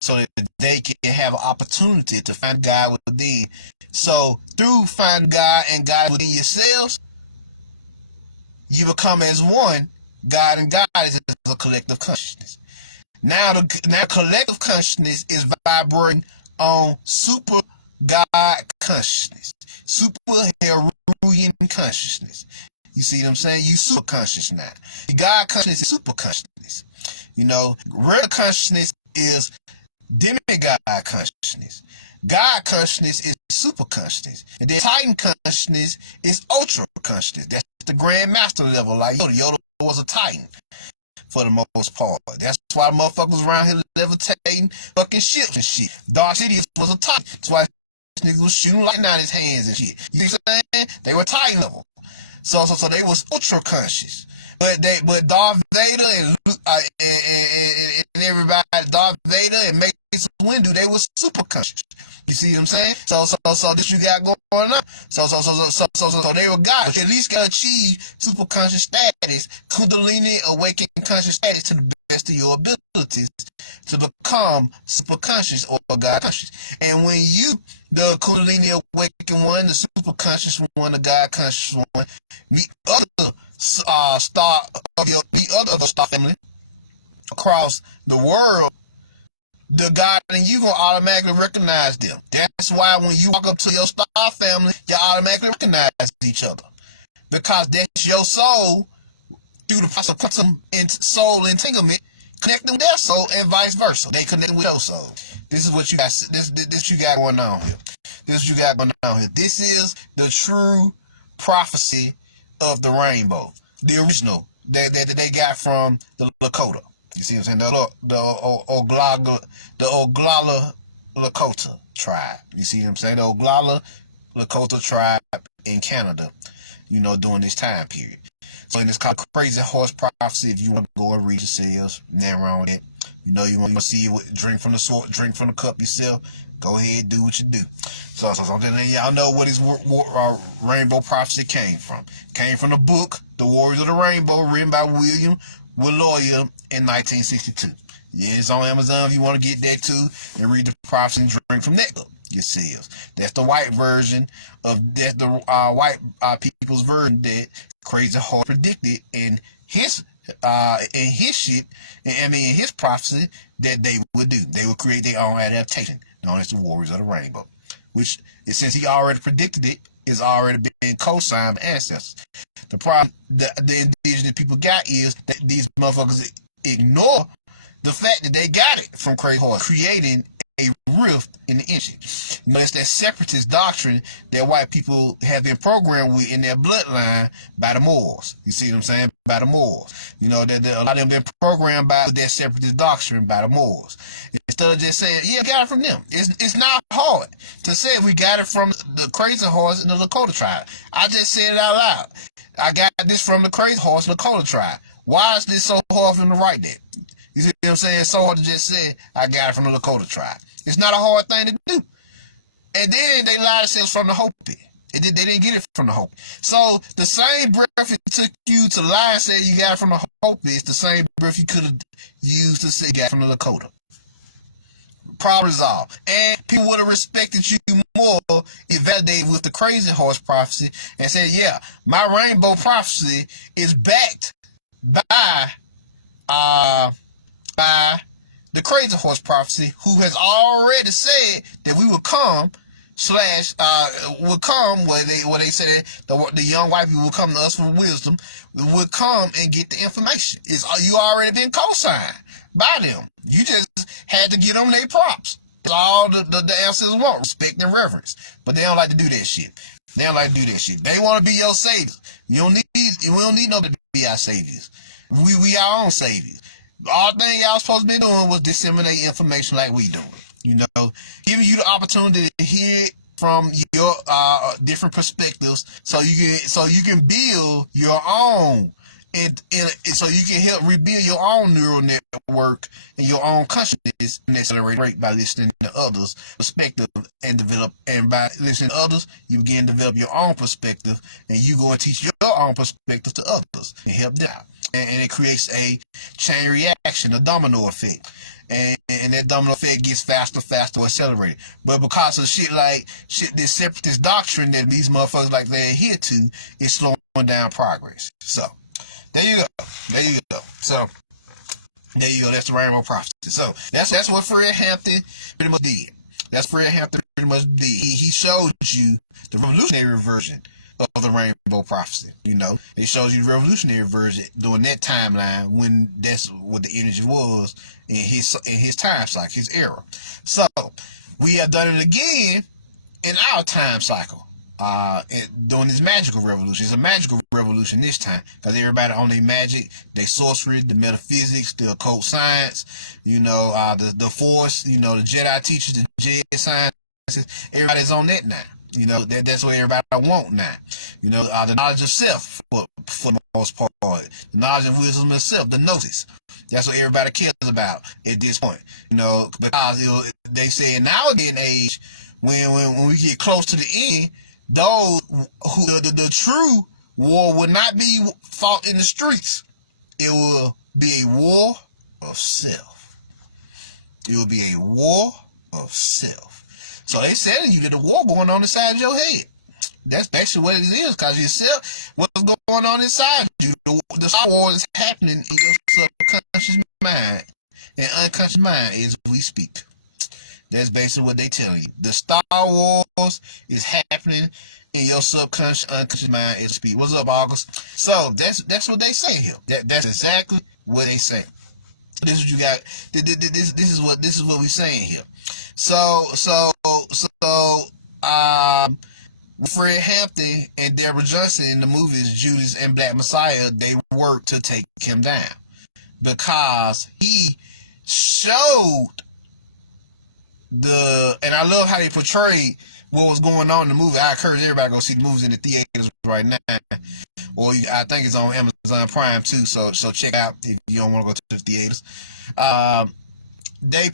so that they can have an opportunity to find God within. So through finding God and God within yourselves, you become as one. God and God is a collective consciousness. Now collective consciousness is vibrating on super God consciousness, super Heruyan consciousness. You see what I'm saying? You super conscious now. God consciousness is super consciousness. You know, real consciousness is demigod consciousness. God consciousness is super consciousness. And then Titan consciousness is ultra consciousness. That's the Grand Master level, like Yoda. Yoda was a Titan for the most part. That's why motherfuckers around here levitating fucking ships and shit. Dark Sidious was a Titan. That's why niggas was shooting lightning out his hands and shit. You see what I'm saying? They were Titan level. So they was ultra conscious. But Darth Vader and everybody, Darth Vader and Mace Windu, they was super conscious. You see what I'm saying? So this you got going on. So they were God. At least can achieve super conscious status, Kundalini awakened conscious status to the best of your abilities to become super conscious or God conscious. And when you, the Kundalini awakened one, the super conscious one, the God conscious one, meet other star family across the world, the God and you gonna automatically recognize them. That's why when you walk up to your star family, you automatically recognize each other, because that's your soul through the process of quantum soul entanglement, connecting with their soul and vice versa. They connect with your soul. This is what you got. This you got going on here. This is what you got going on here. This is the true prophecy of the rainbow, the original that they got from the Lakota. You see what I'm saying? The Oglala Lakota tribe. You see what I'm saying? The Oglala Lakota tribe in Canada, you know, during this time period. So and it's called Crazy Horse Prophecy. If you want to go and read yourselves, nothing wrong with it. You know you want to see what drink from the sword, drink from the cup yourself. Go ahead, do what you do. So I'm telling y'all know what his rainbow prophecy came from. Came from the book, The Warriors of the Rainbow, written by William Willoyer in 1962. Yeah, it's on Amazon if you want to get that too, and read the prophecy and drink from that yourselves. That's the white version of that. The white people's version that Crazy Horse predicted in his shit. I mean, in his prophecy that they would do. They would create their own adaptation, known as the Warriors of the Rainbow, which, since he already predicted it, is already been co-signed by ancestors. The problem the indigenous people got is that these motherfuckers ignore the fact that they got it from Crazy Horse, creating a rift in the ancient. You know, it's that separatist doctrine that white people have been programmed with in their bloodline by the Moors. You see what I'm saying? By the Moors. You know, that a lot of them been programmed by that separatist doctrine by the Moors. Instead of just saying, yeah, got it from them. It's not hard to say we got it from the Crazy Horse and the Lakota tribe. I just said it out loud. I got this from the Crazy Horse and the Lakota tribe. Why is this so hard for them to write that? You see what I'm saying? It's so hard to just say, I got it from the Lakota tribe. It's not a hard thing to do. And then they lied themselves from the Hopi. They didn't get it from the Hopi. So the same breath it took you to lie and say you got it from the Hopi, it's the same breath you could have used to say you got it from the Lakota. Problem resolved. And people would have respected you more if validated with the Crazy Horse prophecy and said, yeah, my rainbow prophecy is backed by the Crazy Horse prophecy, who has already said that we would come where they said the young white people would come to us for wisdom, would come and get the information. You already been co-signed by them. You just had to get them their props. That's all the ancestors want, respect and reverence. But they don't like to do that shit. They don't like to do that shit. They want to be your saviors. We don't need nobody to be our saviors. We our own saviors. All thing y'all supposed to be doing was disseminate information like we doing. You know, giving you the opportunity to hear it from your different perspectives, so you can build your own, and so you can help rebuild your own neural network and your own consciousness and accelerate rate by listening to others' perspective and develop. And by listening to others, you begin to develop your own perspective, and you go and teach your own perspective to others and help them out. And it creates a chain reaction, a domino effect. And that domino effect gets faster, accelerated. But because of this separatist doctrine that these motherfuckers like they adhere to, is slowing down progress. So, there you go. So, there you go. That's the rainbow prophecy. So, that's what Fred Hampton pretty much did. He showed you the revolutionary version of the rainbow prophecy. You know, it shows you the revolutionary version during that timeline when that's what the energy was in his time cycle, his era. So we have done it again in our time cycle, during this magical revolution. It's a magical revolution this time because everybody on their magic, their sorcery, the metaphysics, the occult science, you know, the force, you know, the Jedi teachers, the Jedi sciences. Everybody's on that now. You know, that's what everybody want now. You know, the knowledge of self, for the most part. The knowledge of wisdom of self, the gnosis. That's what everybody cares about at this point. You know, because they say in our day and age, when we get close to the end, those who the true war will not be fought in the streets. It will be a war of self. It will be a war of self. So they telling you that the war going on inside your head. That's basically what it is, because yourself, what's going on inside you, the Star Wars is happening in your subconscious mind and unconscious mind as we speak. That's basically what they tell you. The Star Wars is happening in your subconscious, unconscious mind as we speak. What's up, August? So that's what they say here. That's exactly what they say. This is what you got. This is what we're saying here. So, Fred Hampton and Deborah Johnson in the movies Judas and Black Messiah, they worked to take him down because he showed and I love how they portrayed what was going on in the movie. I encourage everybody to go see the movies in the theaters right now. Or I think it's on Amazon Prime too, so check out if you don't want to go to the theaters. They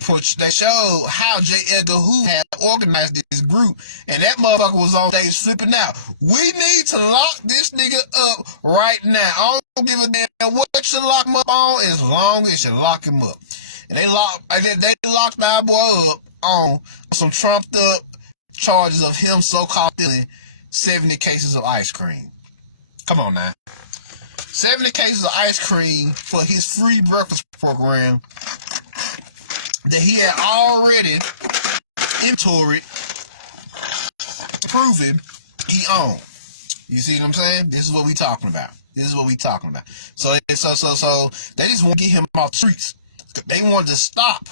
showed how J. Edgar Hoover had organized this group, and that motherfucker was on stage flipping out. We need to lock this nigga up right now. I don't give a damn what you lock him up on, as long as you lock him up. And they locked our boy up on some trumped up charges of him so-called stealing 70 cases of ice cream. Come on now. 70 cases of ice cream for his free breakfast program that he had already inventoried, proven he owned. You see what I'm saying? This is what we talking about. So they just want to get him off the streets. They wanted to stop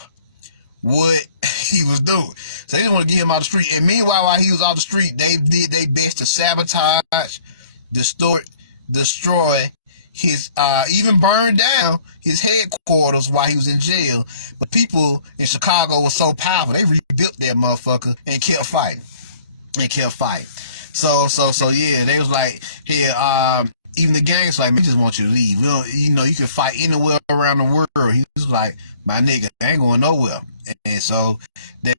what he was doing. So they didn't want to get him out of the street. And meanwhile, while he was out the street, they did their best to sabotage, destroy his, even burn down his headquarters while he was in jail. But people in Chicago were so powerful, they rebuilt that motherfucker and kept fighting. So yeah, they was like, here, even the gangs like, we just want you to leave. We don't, you can fight anywhere around the world. He was like, my nigga, I ain't going nowhere. And so that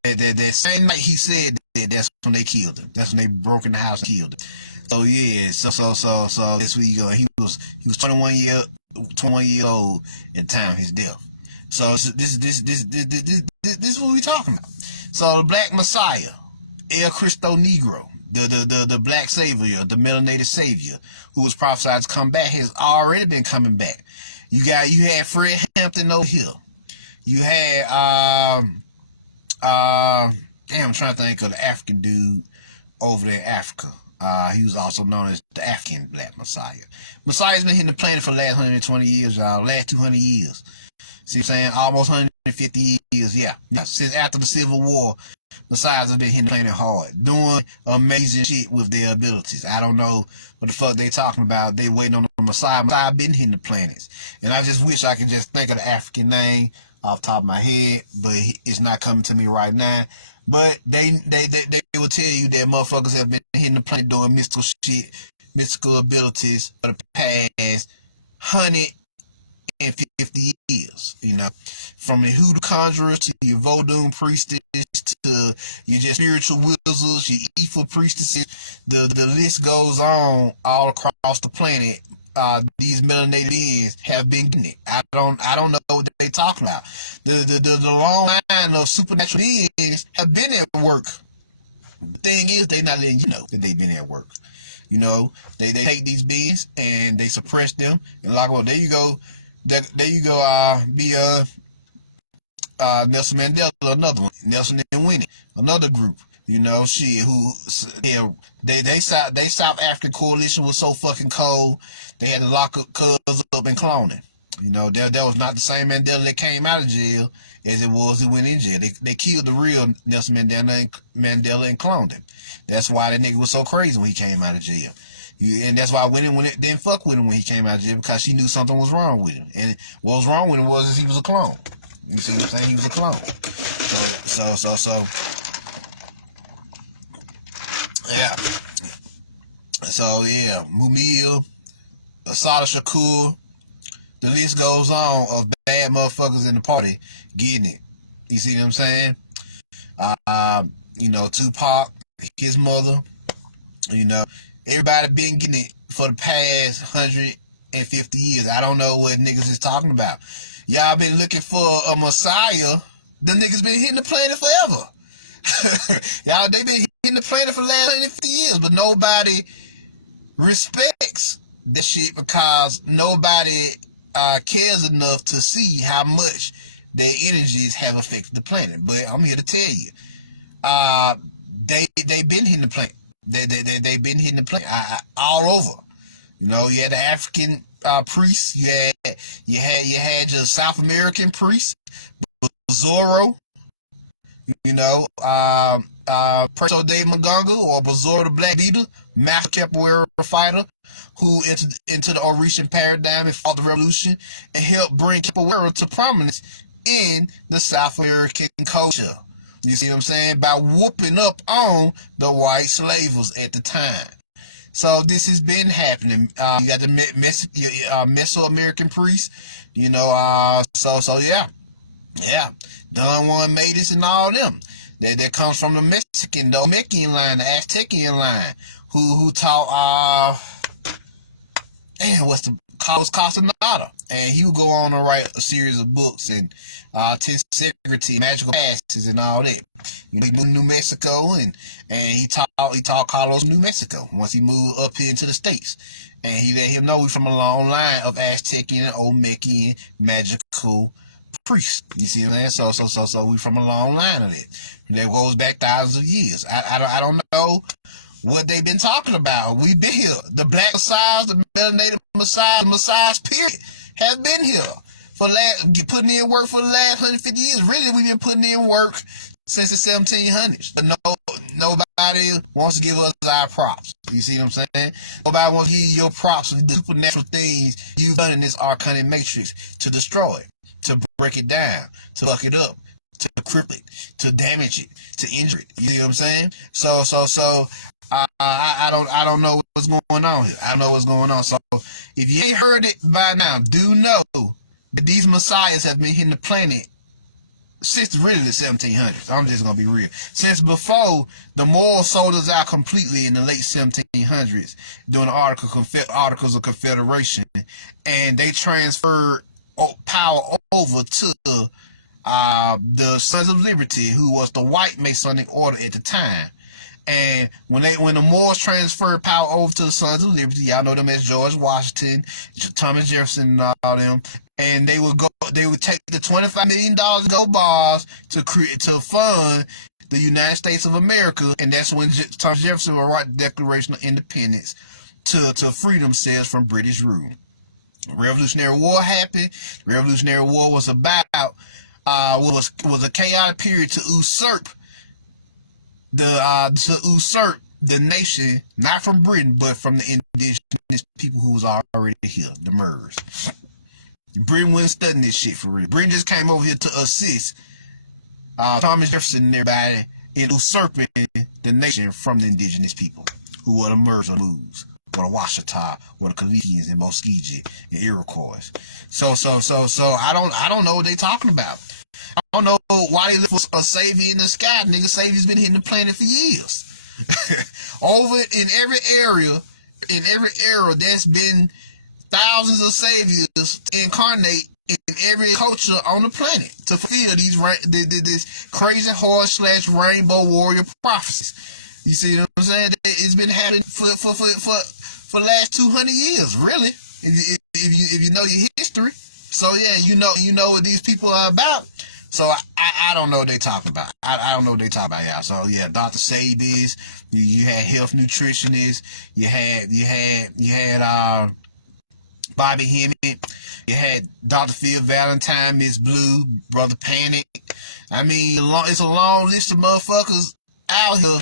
same night he said that's when they killed him. That's when they broke in the house and killed him. So yeah, so this week he was 21 years old at the time of his death. So this is what we talking about. So the Black Messiah, El Cristo Negro, the black savior, the melanated savior, who was prophesied to come back, has already been coming back. You had Fred Hampton over here. You had I'm trying to think of the African dude over there in Africa. He was also known as the African Black Messiah. Messiah's been hitting the planet for the last 120 years, y'all. Last 200 years. See what I'm saying? Almost 150 years, yeah. Since after the Civil War, Messiahs have been hitting the planet hard, doing amazing shit with their abilities. I don't know what the fuck they talking about. They waiting on the Messiah. Messiah been hitting the planets. And I just wish I could just think of the African name off the top of my head, but it's not coming to me right now. But they will tell you that motherfuckers have been hitting the planet doing mystical shit, mystical abilities for the past 150 years, from the hoodoo conjurers to your voodoo priestess to your just spiritual wizards, your evil priestesses. The list goes on all across the planet. These melanated beings have been getting it. I don't know what they talking about. The long line of supernatural beings have been at work. The thing is, they not letting you know that they've been at work. They take these beings and they suppress them and lock them up. There you go. Nelson Mandela, another one. Nelson and Winnie, another group. They South African coalition was so fucking cold, they had to lock up cuz up and clone him. That was not the same Mandela that came out of jail as it was that went in jail. They killed the real Nelson Mandela and cloned him. That's why that nigga was so crazy when he came out of jail. And that's why Winnie didn't fuck with him when he came out of jail, because she knew something was wrong with him. And what was wrong with him was he was a clone. You see what I'm saying? He was a clone. So yeah. So yeah, Mumia, Asada Shakur, the list goes on of bad motherfuckers in the party getting it. You see what I'm saying? Tupac, his mother, everybody been getting it for the past 150 years. I don't know what niggas is talking about. Y'all been looking for a Messiah. The niggas been hitting the planet forever. Y'all, they been hitting the planet for the last 150 years, but nobody respects the shit because nobody cares enough to see how much their energies have affected the planet. But I'm here to tell you, they been hitting the planet. They been hitting the planet all over. You had the African priests. You had your South American priests, Zorro. Presto de Magunga, or Bazora the Black Leader, master capoeira fighter, who entered into the Orishan paradigm and fought the revolution and helped bring capoeira to prominence in the South American culture. You see what I'm saying? By whooping up on the white slavers at the time. So this has been happening. You got the Mesoamerican priests, you know. So yeah. Don Juan Matus and all them. That comes from the Mexican, the Olmecan line, the Aztecian line, who taught what's the Carlos Castaneda, and he would go on to write a series of books and Tensegrity, Magical Passes, and all that. You know, New Mexico, and he taught Carlos New Mexico once he moved up here into the States, and he let him know we from a long line of Aztecian and Olmecan magical priests. You see what I'm saying? So we from a long line of it. And that goes back thousands of years. I don't know what they've been talking about. We've been here. The black messiahs, the melanated messiahs, period, have been here putting in work for the last 150 years. Really, we've been putting in work since the 1700s. But nobody wants to give us our props. You see what I'm saying? Nobody wants to give you your props for the supernatural things you've done in this arcanic matrix to destroy it, to break it down, to fuck it up, to cripple it, to damage it, to injure it. You see what I'm saying? So I don't know what's going on here. I don't know what's going on. So if you ain't heard it by now, do know that these messiahs have been hitting the planet since really the 1700s. I'm just gonna be real. Since before the Moors sold us out completely in the late 1700s during the Articles of Confederation, and they transferred power over to the Sons of Liberty, who was the white Masonic order at the time. And when the Moors transferred power over to the Sons of Liberty, y'all know them as George Washington, Thomas Jefferson, and all them, and they would take the $25 million gold bars to fund the United States of America, and that's when Thomas Jefferson would write the Declaration of Independence to free themselves from British rule. The Revolutionary War happened. The Revolutionary War was about was a chaotic period to usurp the nation, not from Britain, but from the indigenous people who was already here, the Moors. Britain wasn't studying this shit for real. Britain just came over here to assist Thomas Jefferson and everybody in usurping the nation from the indigenous people, who were the Moors or the Moors, or the Washita, or the Califians and Muskegee and Iroquois. So I don't know what they talking about. I don't know why they look for a savior in the sky. Nigga, savior's been hitting the planet for years. Over in every era, there's been thousands of saviors incarnate in every culture on the planet to fulfill this crazy horse/rainbow warrior prophecies. You see what I'm saying? It's been happening for the last 200 years, really. If you know your history. So yeah, you know what these people are about. So I don't know what they talking about. I don't know what they talking about, y'all. So yeah, Dr. Sabis, you had health nutritionists, you had Bobby Hemmett, you had Dr. Phil Valentine, Miss Blue, Brother Panic. I mean, it's a long list of motherfuckers out here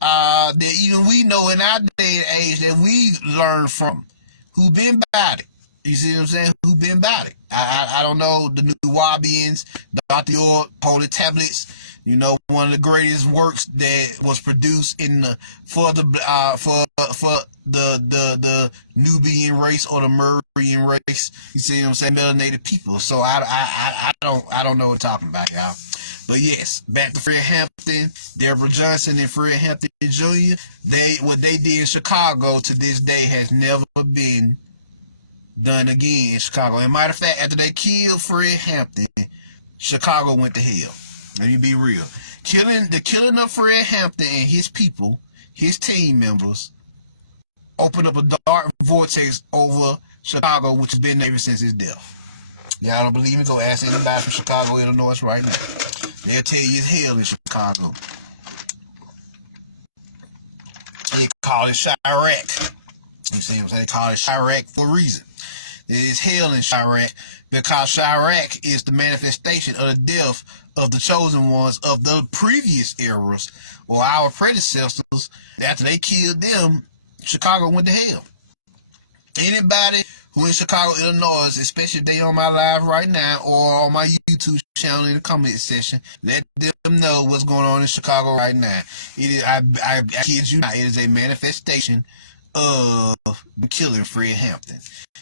that even we know in our day and age that we've learned from, who been about it. You see what I'm saying? Who been about it? I don't know, the New Wabians, Dr. York, Holy Tablets. You know, one of the greatest works that was produced for the Nubian race or the Murrian race. You see what I'm saying? Melanated people. So I don't know what I'm talking about, y'all. But yes, back to Fred Hampton, Deborah Johnson, and Fred Hampton Jr. What they did in Chicago to this day has never been done again in Chicago. As a matter of fact, after they killed Fred Hampton, Chicago went to hell. Let me be real. The killing of Fred Hampton and his people, his team members, opened up a dark vortex over Chicago, which has been there ever since his death. Y'all don't believe me? Go ask anybody from Chicago, Illinois right now. They'll tell you it's hell in Chicago. They call it Chirac. You see what I'm saying? They call it Chirac for a reason. It is hell in Chirac because Chirac is the manifestation of the death of the chosen ones of the previous eras, or our predecessors. After they killed them, Chicago went to hell. Anybody who in Chicago, Illinois, especially if they on my live right now or on my YouTube channel in the comment section, let them know what's going on in Chicago right now. It is, I kid you not, it is a manifestation of killing Fred Hampton.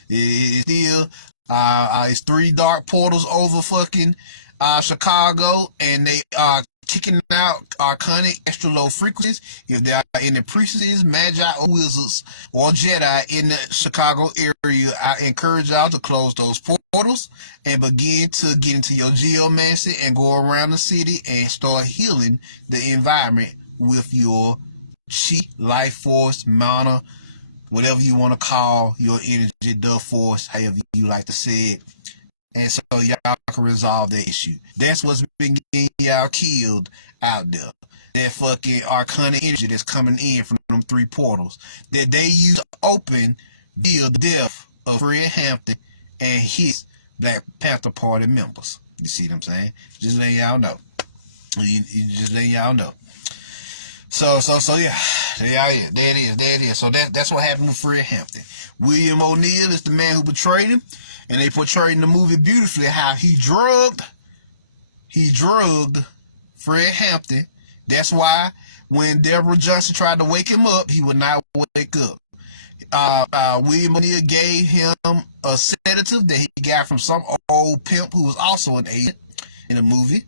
It's still, it's 3 dark portals over fucking Chicago, and they are kicking out arcanic extra low frequencies. If there are any priestesses, magi, or wizards, or Jedi in the Chicago area, I encourage y'all to close those portals and begin to get into your geomancy and go around the city and start healing the environment with your chi, life force, mana, whatever you want to call your energy, the force, however you like to say it. And so y'all can resolve that issue. That's what's been getting y'all killed out there. That fucking arcana energy that's coming in from them 3 portals that they used to open via the death of Fred Hampton and his Black Panther Party members. You see what I'm saying? Just letting y'all know. Just letting y'all know. So yeah, there it is. So that's what happened with Fred Hampton. William O'Neill is the man who betrayed him, and they portrayed in the movie beautifully how he drugged Fred Hampton. That's why when Deborah Johnson tried to wake him up, he would not wake up. William O'Neill gave him a sedative that he got from some old pimp who was also an agent in the movie,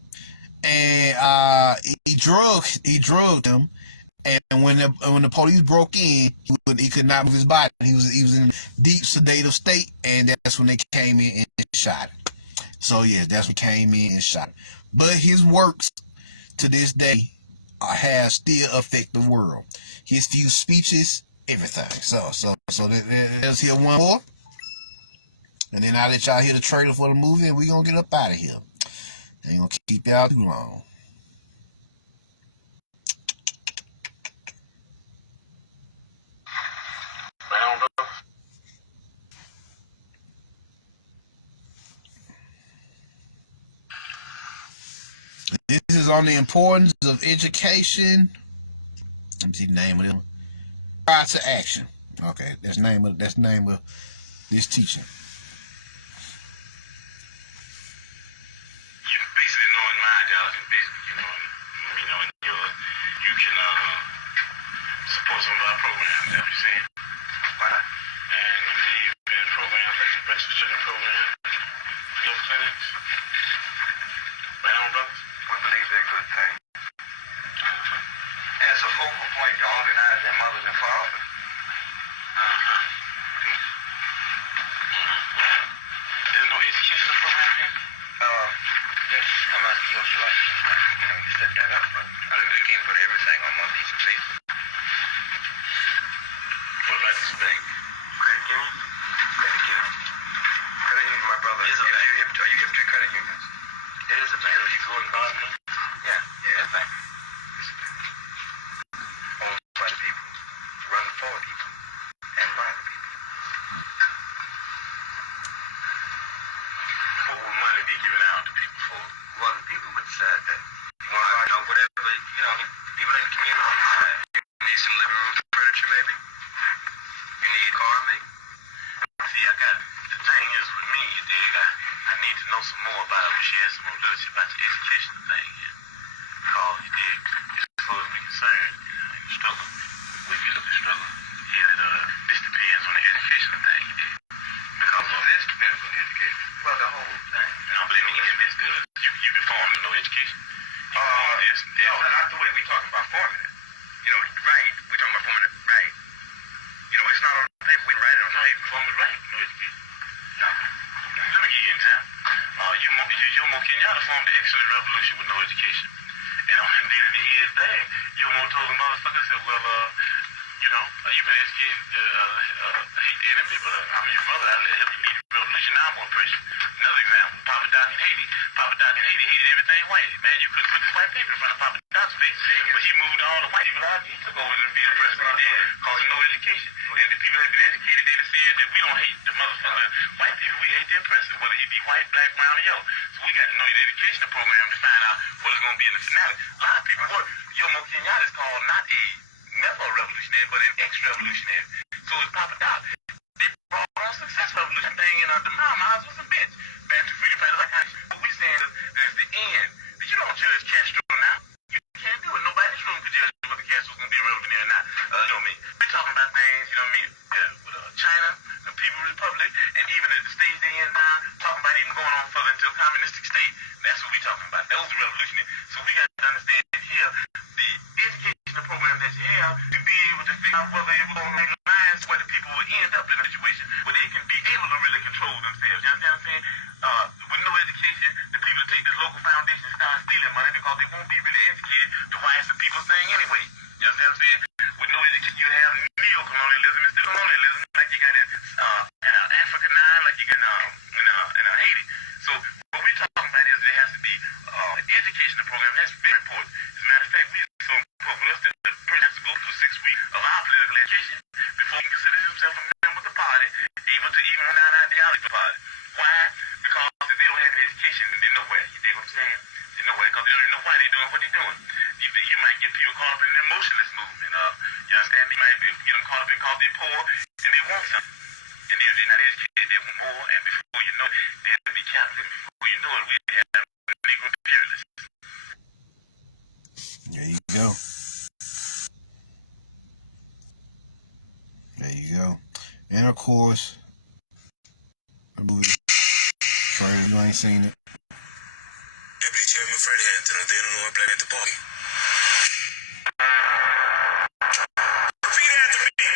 and he drugged him. And when the police broke in, he could not move his body. He was in a deep sedative state, and that's when they came in and shot him. So yeah, that's when came in and shot him. But his works to this day have still affected the world. His few speeches, everything. So let's hear one more, and then I'll let y'all hear the trailer for the movie, and we gonna get up out of here. I ain't gonna keep y'all too long. This is on the importance of education. Let me see the name of them. Prior to action. Okay, that's the name of this teaching. You basically knowing my ideology, basically, and you can support some of our programs that we're saying. And they've programs like the breast children program, field clinics. Right on, brothers? I believe they're good things. As a focal point to organize their mothers and fathers. There's no educational program here? Yes, come out to social life. Let me set that up, but I think they can't put everything on one piece of paper. What about this thing? Credit union? Credit union. Credit union, my brother. Are you hip to credit unions? It is a thing. Yeah, it's a thing. Owned by the people, run for the people, and by the people. What will money be given out to people for? Well, the people would decide that. Whatever, people in the community decide. You need some living room furniture, maybe? You need a car, maybe? See, the thing is with me, you dig, I need to know some more about it. She has some more literacy about the education thing here. Because, you dig, as far as we're concerned, in the struggle, we feel the struggle, is that this depends on the education thing, you dig. Because this depends on the education. Well, the whole thing. No, but even this good. You been formed with no education. No, not the way we talk about forming it. Right. We're talking about forming it right. It's not on the paper. We write it on the paper. Forming it right. No education. No. Let me give you an example. Jomo Kenyatta formed the excellent revolution with no education. And on the day of the end thing, Jomo told the motherfucker, said, well, you've been educated to hate the enemy, but I'm your mother. I help you lead the revolution. Now I'm going to press you. Another example, Papa Doc in Haiti. Papa Doc in Haiti hated everything white. Man, you couldn't put this white paper in front of Papa Doc's face, but he moved all the white people out. He took over and be the president. Causing no education. And the people that have been educated, they said that we don't hate the motherfucker white people. We hate the oppressor, whether he be white, black, brown, or yellow. So we got to know the educational program to find out what it's going to be in the finale. A lot of people, Jomo Kenyatta is called not a never revolutionary, but an ex-revolutionary. So it's Papa Doc. They brought us success revolution thing in the Mamas was a bitch. Back to freedom fighters like us. What we saying is there's the end. That you don't judge Castro now. You can't do it. Nobody's room could judge whether Castro's gonna be a revolutionary or not. You know what I mean? We're talking about things, you know what I mean? With China, the People's Republic, and even at the stage they're in now, talking about even going on further into a communistic state. That's what we're talking about. That was the revolutionary. So we got to understand here the educational program that you have to be able to figure out whether it will on the lines where the people will end up in a situation where they can be able to really control themselves. You understand what I'm saying? With no education, the people take this local foundation and start stealing money because they won't be really educated to why it's the people's thing anyway. You understand what I'm saying? With no education, you have neo-colonialism and still colonialism, like you got in Africa 9, like you got in Haiti. So what we're talking about is there has to be educational program. That's very important. As a matter of fact, it's so important for us that the person has to go through 6 weeks of our political education before he can consider himself a member of the party, able to even run out ideology of the party. Why? Because if they don't have an education, they're nowhere. You dig what I'm saying? They're nowhere because they don't even know why they're doing what they're doing. You might get people caught up in an emotionless movement. You understand? You might get them caught up in because they're poor and they want something. And they're not educated, they want more, and before you know it, they have to be captive. Before you know it, we have Negro imperialism. There you go. There you go. And of course, the movie. Sorry, you ain't seen it. Deputy Chairman Fred Hampton of the Illinois Planet Party. Repeat after me.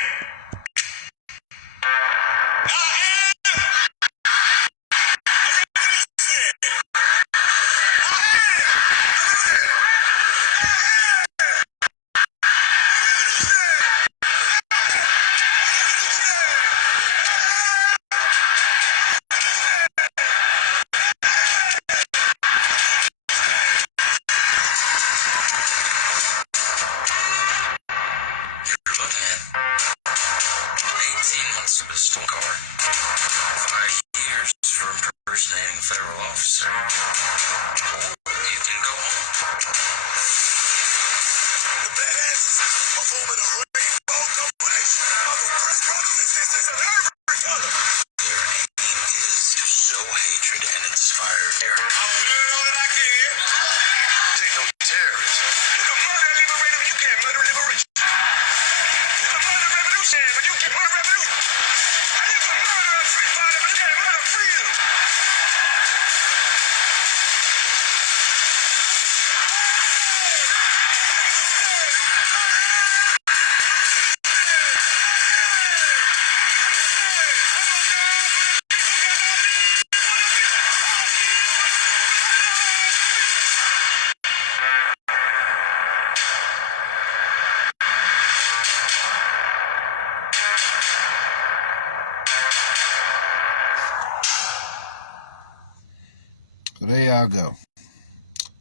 So there y'all go.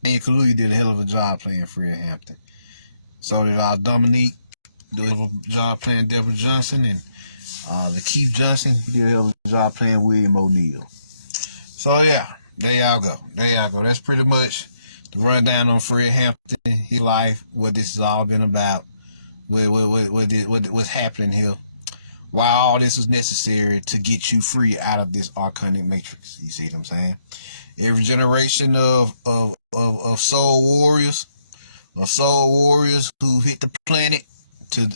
And Kaluuya did a hell of a job playing Fred Hampton. So did Dominique do a hell of a job playing Deborah Johnson, and Lakeith Johnson, he did a hell of a job playing William O'Neill. So yeah, there y'all go. There y'all go. That's pretty much the rundown on Fred Hampton, his life, what this has all been about, what's happening here. Why all this was necessary to get you free out of this archonic matrix. You see what I'm saying? Every generation of soul warriors, who hit the planet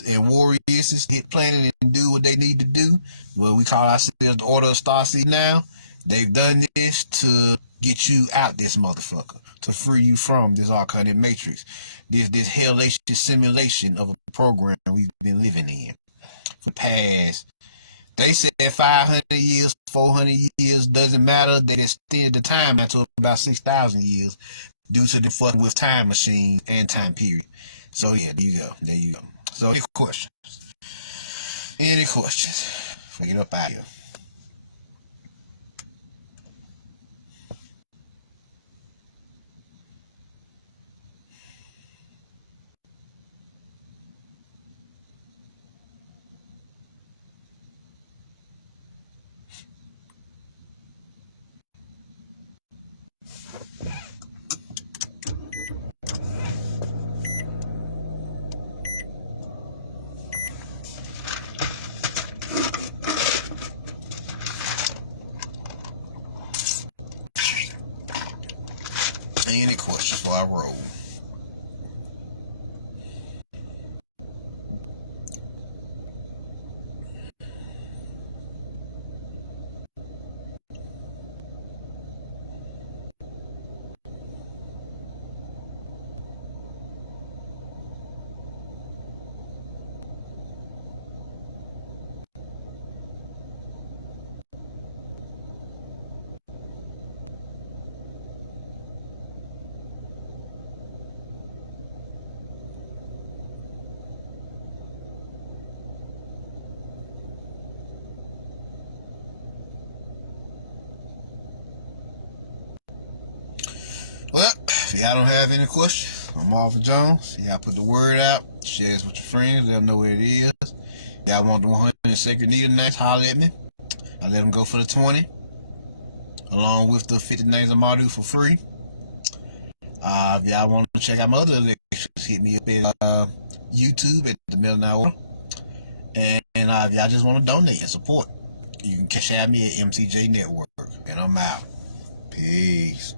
and warriors hit planet and do what they need to do. Well, we call ourselves the Order of Starseeds now. They've done this to get you out this motherfucker, to free you from this archonic matrix, this hellish simulation of a program we've been living in for the past. They said 500 years, 400 years, doesn't matter. They extended the time out to about 6,000 years due to the fuck with time machines and time period. So yeah, there you go. There you go. So any questions? Any questions? Get up out of here. I roll. Well, if y'all don't have any questions, I'm Marvin Jones. Y'all put the word out, share this with your friends, let them know where it is. Y'all want the 100 sacred needle names, holler at me. I let them go for the 20, along with the 50 names of Mardu for free. If y'all want to check out my other lectures, hit me up at YouTube at the middle hour. And if y'all just want to donate and support, you can Cashapp me at mcjnetwork. And I'm out. Peace.